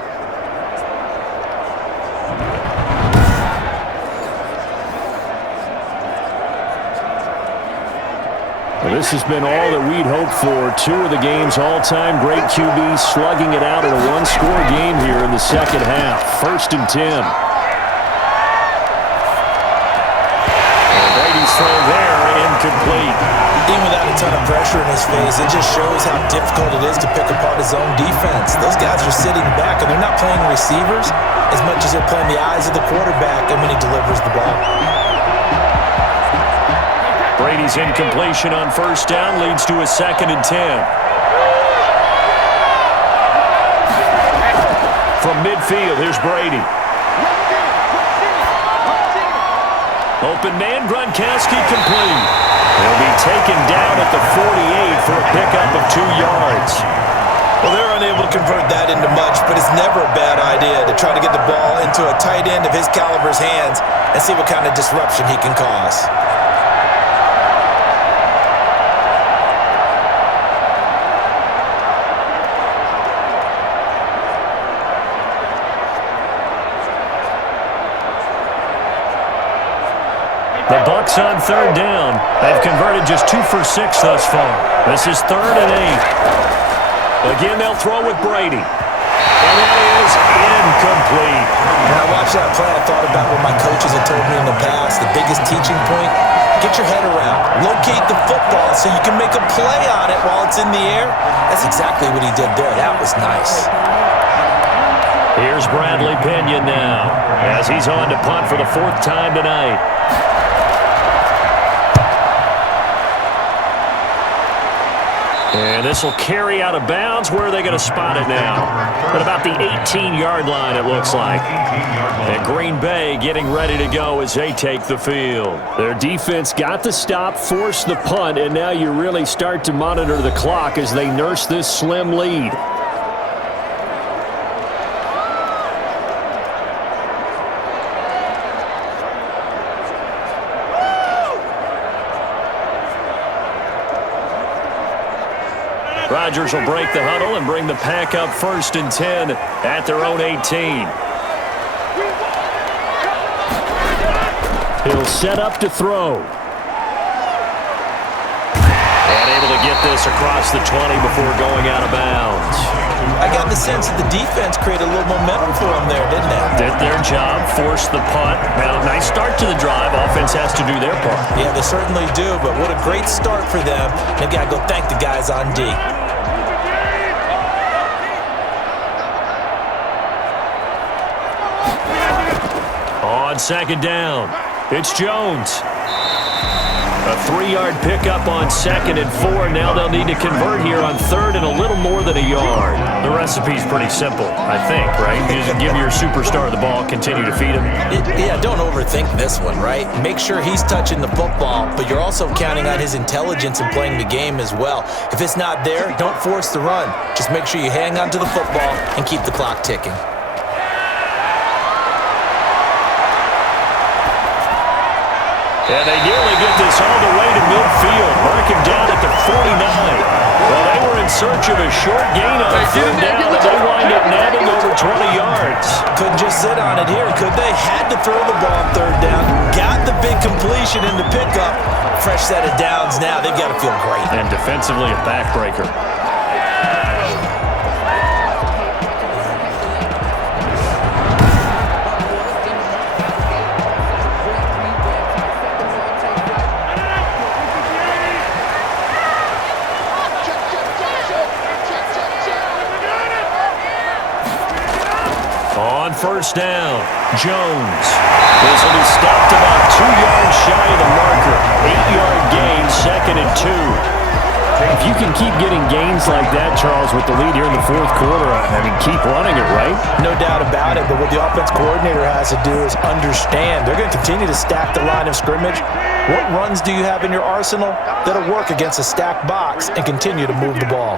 Well, this has been all that we'd hoped for. 2 of the game's all-time great QBs slugging it out in a one-score game here in the second half. 1st and 10. Throw there, incomplete. Even without a ton of pressure in his face, it just shows how difficult it is to pick apart his own defense. Those guys are sitting back, and they're not playing receivers as much as they're playing the eyes of the quarterback and when he delivers the ball. Brady's incompletion on 1st down leads to a 2nd and 10. From midfield, here's Brady. Open man, Gronkowski complete. He'll be taken down at the 48 for a pickup of 2 yards. Well, they're unable to convert that into much, but it's never a bad idea to try to get the ball into a tight end of his caliber's hands and see what kind of disruption he can cause. The Bucs on 3rd down. They've converted just 2 for 6 thus far. This is 3rd and 8. Again, they'll throw with Brady. And that is incomplete. When I watched that play, I thought about what my coaches had told me in the past. The biggest teaching point, get your head around. Locate the football so you can make a play on it while it's in the air. That's exactly what he did there. That was nice. Here's Bradley Pinion now as he's on to punt for the 4th time tonight. And this will carry out of bounds. Where are they going to spot it now? At about the 18-yard line, it looks like. And Green Bay getting ready to go as they take the field. Their defense got the stop, forced the punt, and now you really start to monitor the clock as they nurse this slim lead. Rodgers will break the huddle and bring the pack up 1st and 10 at their own 18. He'll set up to throw. And able to get this across the 20 before going out of bounds. I got the sense that the defense created a little momentum for them there, didn't they? Did their job, forced the punt. Now, nice start to the drive. Offense has to do their part. Yeah, they certainly do, but what a great start for them. They've got to go thank the guys on D. On 2nd down, it's Jones. A 3-yard pickup on 2nd and 4. Now they'll need to convert here on 3rd and a little more than a yard. The recipe's pretty simple, I think, right? You just give your superstar the ball, continue to feed him. Yeah, don't overthink this one, right? Make sure he's touching the football, but you're also counting on his intelligence in playing the game as well. If it's not there, don't force the run. Just make sure you hang on to the football and keep the clock ticking. And they nearly get this all the way to midfield. Mark him down at the 49. Well, they were in search of a short gain on 3rd down, and they wind up nabbing over 20 yards. Couldn't just sit on it here, could they? Had to throw the ball on 3rd down. Got the big completion in the pickup. Fresh set of downs now. They've got to feel great. And defensively, a backbreaker. On 1st down, Jones. This will be stopped about 2 yards shy of the marker. 8-yard gain, 2nd and 2. If you can keep getting gains like that, Charles, with the lead here in the 4th quarter, I mean, keep running it, right? No doubt about it, but what the offense coordinator has to do is understand. They're going to continue to stack the line of scrimmage. What runs do you have in your arsenal that'll work against a stacked box and continue to move the ball?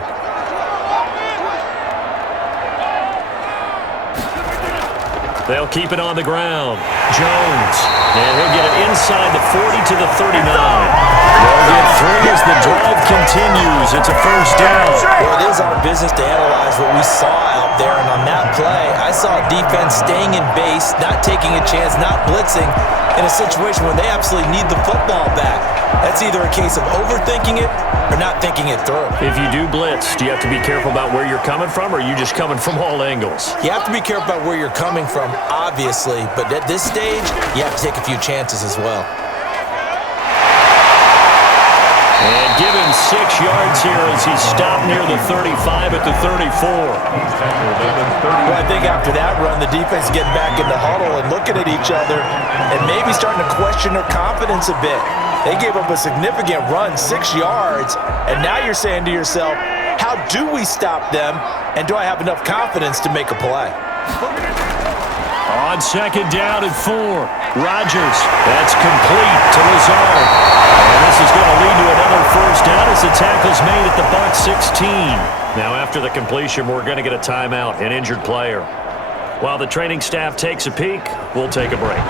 They'll keep it on the ground. Jones. And he'll get it inside the 40 to the 39. They'll get 3 as the drive continues. It's a 1st down. Well, it is our business to analyze what we saw out there, and on that play, I saw defense staying in base, not taking a chance, not blitzing, in a situation where they absolutely need the football back. That's either a case of overthinking it or not thinking it through. If you do blitz, do you have to be careful about where you're coming from, or are you just coming from all angles? You have to be careful about where you're coming from, obviously, but at this stage, you have to take a few chances as well. And give him 6 yards here as he's stopped near the 35 at the 34. Well, I think after that run, the defense is getting back in the huddle and looking at each other and maybe starting to question their confidence a bit. They gave up a significant run, 6 yards, and now you're saying to yourself, how do we stop them, and do I have enough confidence to make a play? On 2nd down and 4, Rodgers. That's complete to Lazard. And this is going to lead to another 1st down as the tackle's made at the Bucs 16. Now after the completion, we're going to get a timeout, an injured player. While the training staff takes a peek, we'll take a break.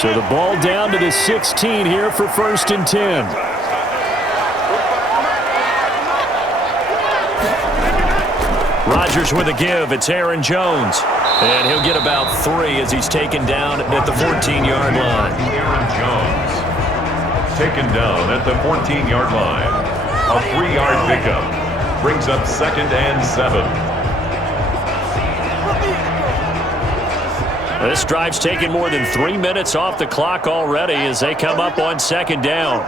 So the ball down to the 16 here for 1st and 10. Rodgers with a give. It's Aaron Jones. And he'll get about 3 as he's taken down at the 14-yard line. Aaron Jones taken down at the 14-yard line. A 3-yard pickup brings up 2nd and 7. This drive's taken more than 3 minutes off the clock already as they come up on 2nd down.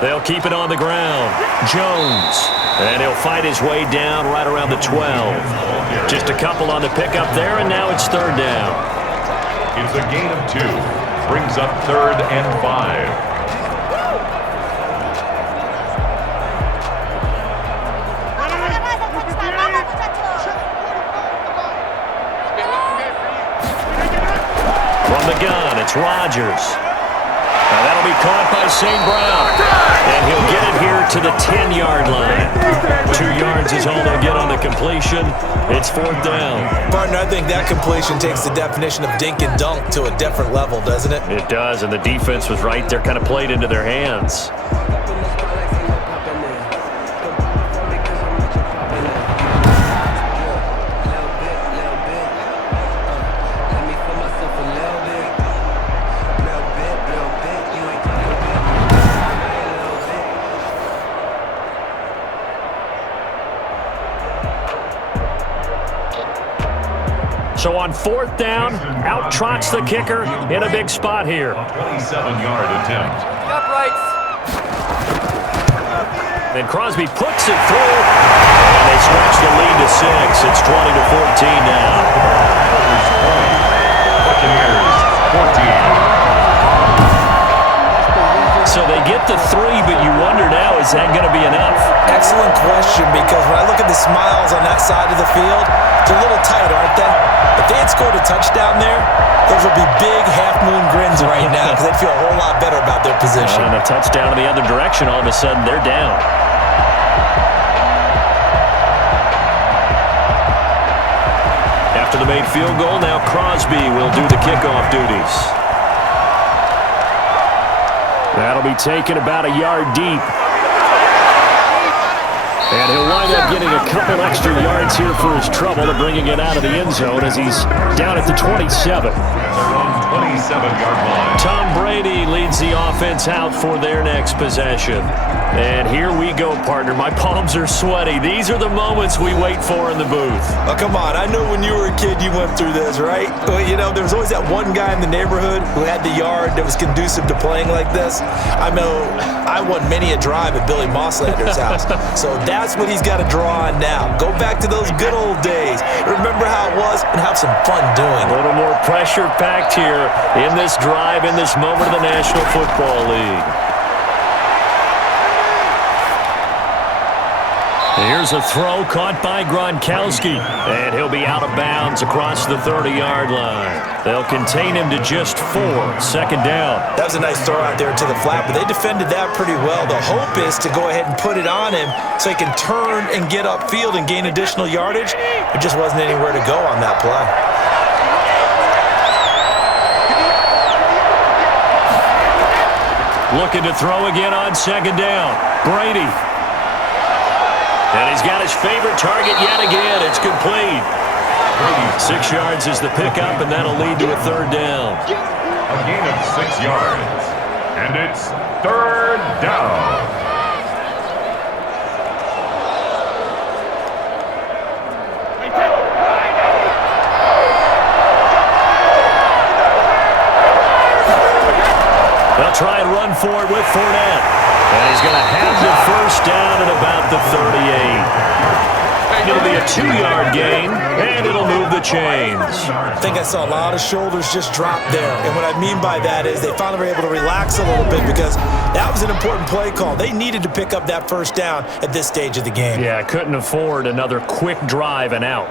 They'll keep it on the ground. Jones. And he'll fight his way down right around the 12. Just a couple on the pickup there, and now it's 3rd down. It's a gain of 2. Brings up 3rd and 5. From the gun, it's Rodgers. Now that'll be caught by St. Brown. And he'll get it here to the 10-yard line. 2 yards is all they'll get on the completion. It's 4th down. Partner, I think that completion takes the definition of dink and dunk to a different level, doesn't it? It does, and the defense was right there, kind of played into their hands. So on 4th down, out trots the kicker in a big spot here. 27-yard attempt. And Crosby puts it through, and they stretch the lead to 6. It's 20-14 now. Buccaneers 14. So they get the 3, but you wonder now, is that going to be enough? Excellent question, because when I look at the smiles on that side of the field, they're a little tight, aren't they? If they had scored a touchdown there, those would be big half-moon grins right now because they'd feel a whole lot better about their position. And a touchdown in the other direction, all of a sudden they're down. After the made field goal, now Crosby will do the kickoff duties. That'll be taken about a yard deep. And he'll wind up getting a couple extra yards here for his trouble to bringing it out of the end zone as he's down at the 27. 27-yard line. Tom Brady leads the offense out for their next possession. And here we go, partner. My palms are sweaty. These are the moments we wait for in the booth. Oh, come on. I know when you were a kid you went through this, right? Well, you know, there was always that one guy in the neighborhood who had the yard that was conducive to playing like this. I know I won many a drive at Billy Mosslander's house. So that's what he's got to draw on now. Go back to those good old days. Remember how it was and have some fun doing it. A little more pressure packed here in this drive, in this moment of the National Football League. Here's a throw caught by Gronkowski, and he'll be out of bounds across the 30-yard line. They'll contain him to just 4, 2nd down. That was a nice throw out there to the flat, but they defended that pretty well. The hope is to go ahead and put it on him so he can turn and get upfield and gain additional yardage. There just wasn't anywhere to go on that play. Looking to throw again on 2nd down. Brady. And he's got his favorite target yet again. It's complete. 6 yards is the pickup, and that'll lead to a 3rd down. A gain of 6 yards. And it's 3rd down. They'll try and run for it with Fournette. And he's going to have the 1st down at about the 38. It'll be a 2-yard gain, and it'll move the chains. I think I saw a lot of shoulders just drop there. And what I mean by that is they finally were able to relax a little bit because that was an important play call. They needed to pick up that 1st down at this stage of the game. Yeah, couldn't afford another quick drive and out.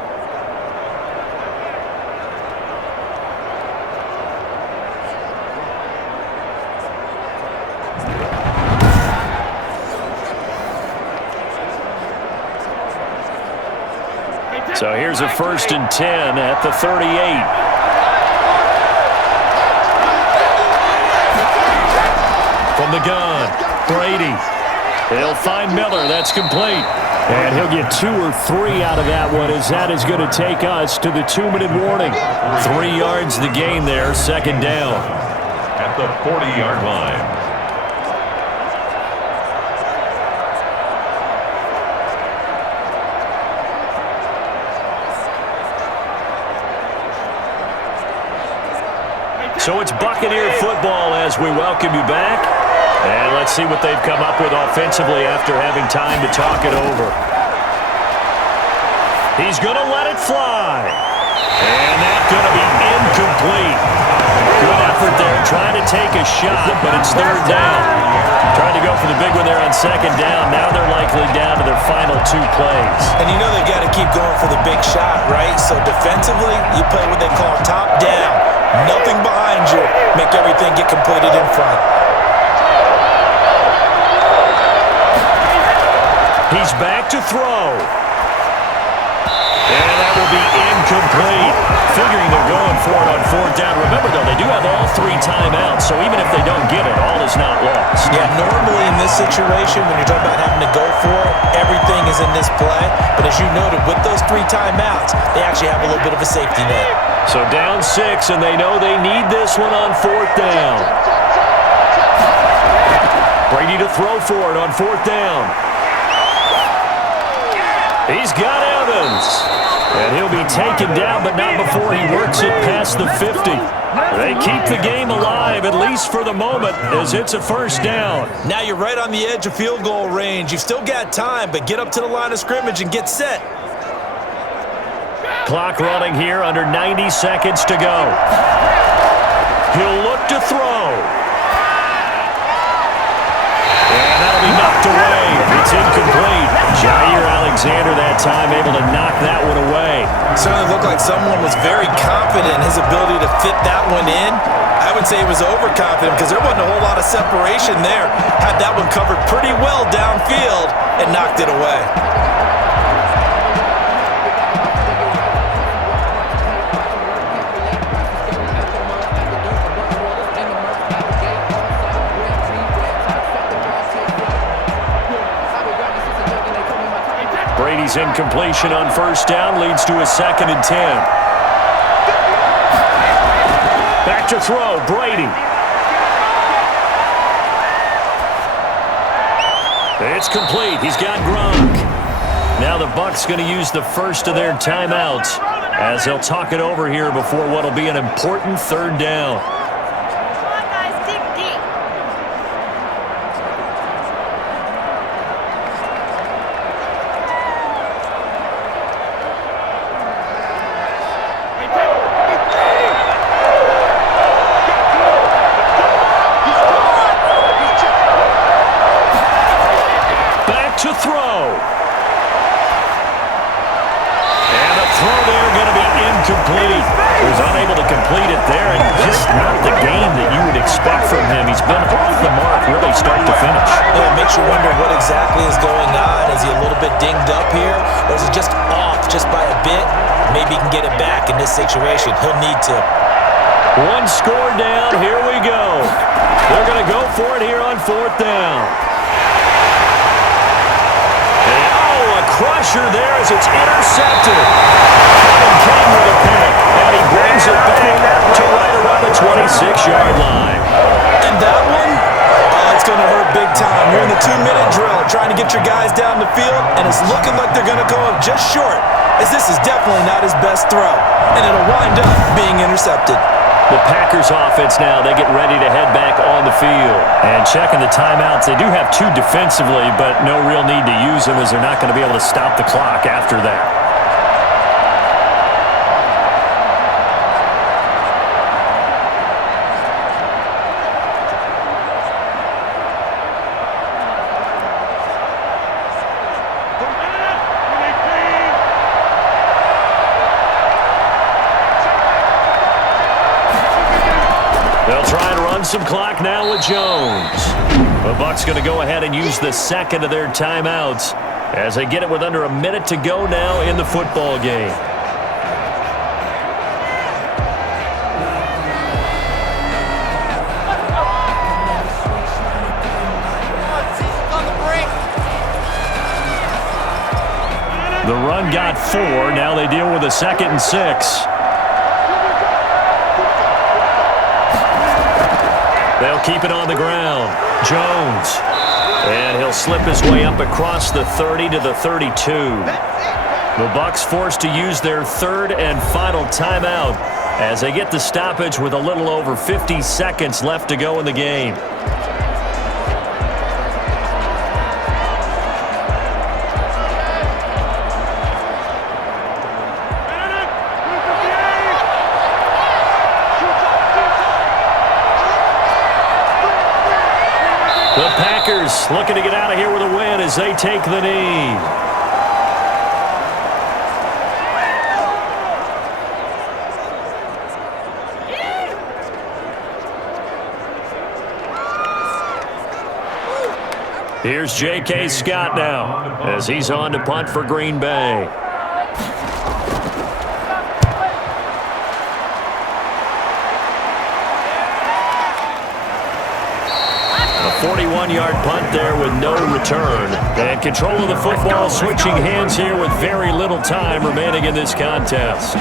So here's a 1st and 10 at the 38. From the gun, Brady. They'll find Miller. That's complete. And he'll get 2 or 3 out of that one as that is going to take us to the 2-minute warning. 3 yards the gain there, 2nd down. At the 40-yard line. So it's Buccaneer football as we welcome you back. And let's see what they've come up with offensively after having time to talk it over. He's going to let it fly. And that's going to be incomplete. Good effort there, trying to take a shot, but it's 3rd down. Trying to go for the big one there on 2nd down. Now they're likely down to their final 2 plays. And you know they got to keep going for the big shot, right? So defensively, you play what they call top down. Nothing behind you. Make everything get completed in front. He's back to throw. And that will be incomplete. Figuring they're going for it on 4th down. Remember, though, they do have all 3 timeouts, so even if they don't get it, all is not lost. Yeah, normally in this situation, when you're talking about having to go for it, everything is in this play. But as you noted, with those 3 timeouts, they actually have a little bit of a safety net. So down 6, and they know they need this one on 4th down. Brady to throw for it on 4th down. He's got him. Ravens. And he'll be taken down, but not before he works it past the 50. They keep the game alive, at least for the moment, as it's a first down. Now you're right on the edge of field goal range. You've still got time, but get up to the line of scrimmage and get set. Clock running here, under 90 seconds to go. He'll look to throw. And that'll be knocked away. It's incomplete. Jair Alexander that time able to knock that one away. Certainly looked like someone was very confident in his ability to fit that one in. I would say he was overconfident because there wasn't a whole lot of separation there. Had that one covered pretty well downfield and knocked it away. Brady's incompletion on first down leads to a 2nd and 10. Back to throw, Brady. It's complete. He's got Gronk. Now the Bucs going to use the first of their timeouts as they'll talk it over here before what'll be an important 3rd down. To throw. And the throw there going to be incomplete. He was unable to complete it there, and just not the game that you would expect from him. He's been off the mark really start to finish. Yeah, it makes you wonder what exactly is going on. Is he a little bit dinged up here, or is he just off just by a bit? Maybe he can get it back in this situation. He'll need to. One score down. Here we go. They're going to go for it here on 4th down. Crusher there as it's intercepted. Kevin King with a pick, and he brings it back to right around the 26-yard line. And that one, it's going to hurt big time. You're in the 2-minute drill trying to get your guys down the field, and it's looking like they're going to go up just short, as this is definitely not his best throw, and it'll wind up being intercepted. The Packers offense now, they get ready to head back on the field. And checking the timeouts, they do have 2 defensively, but no real need to use them as they're not going to be able to stop the clock after that. They'll try and run some clock now with Jones. The Bucs going to go ahead and use the 2nd of their timeouts as they get it with under a minute to go now in the football game. The run got 4. Now they deal with a 2nd and 6. They'll keep it on the ground. Jones. And he'll slip his way up across the 30 to the 32. The Bucs forced to use their 3rd and final timeout as they get the stoppage with a little over 50 seconds left to go in the game. The Packers looking to get out of here with a win as they take the knee. Here's J.K. Scott now as he's on to punt for Green Bay. A 41-yard punt there with no return. And control of the football switching hands here with very little time remaining in this contest.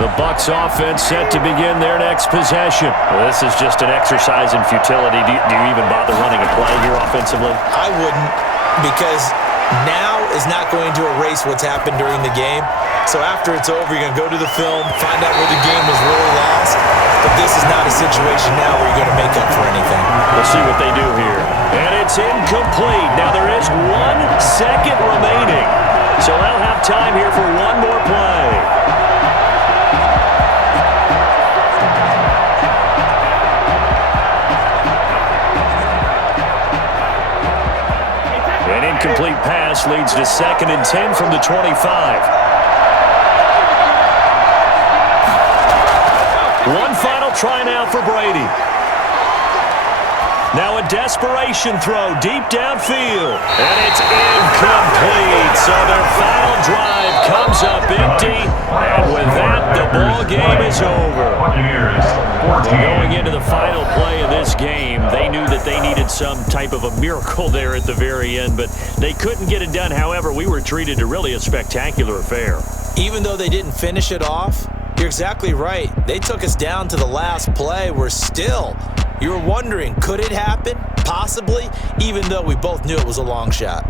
The Bucs offense set to begin their next possession. Well, this is just an exercise in futility. Do you even bother running a play here offensively? I wouldn't, because now is not going to erase what's happened during the game. So after it's over, you're going to go to the film, find out where the game was really lost. But this is not a situation now where you're going to make up for anything. We'll see what they do here. And it's incomplete. Now there is 1 second remaining. So they'll have time here for one more play. An incomplete pass leads to 2nd and 10 from the 25. One final try now for Brady. Now a desperation throw deep downfield. And it's incomplete. So their final drive comes up empty. And with that, the ball game is over. Going into the final play of this game, they knew that they needed some type of a miracle there at the very end, but they couldn't get it done. However, we were treated to really a spectacular affair. Even though they didn't finish it off, you're exactly right. They took us down to the last play. You were wondering, could it happen? Possibly, even though we both knew it was a long shot.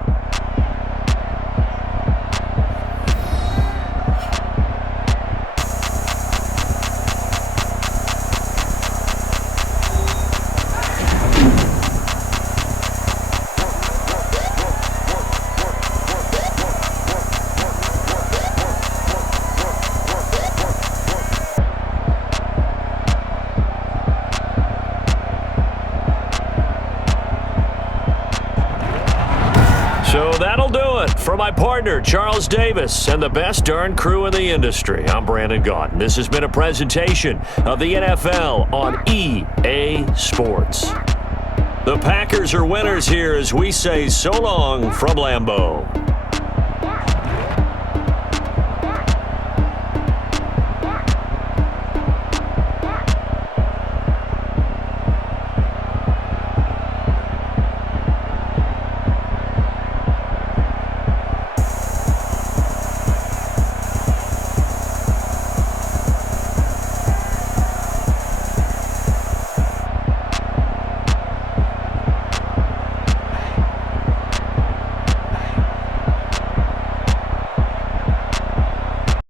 So that'll do it for my partner, Charles Davis, and the best darn crew in the industry. I'm Brandon Gaudin. This has been a presentation of the NFL on EA Sports. The Packers are winners here as we say so long from Lambeau.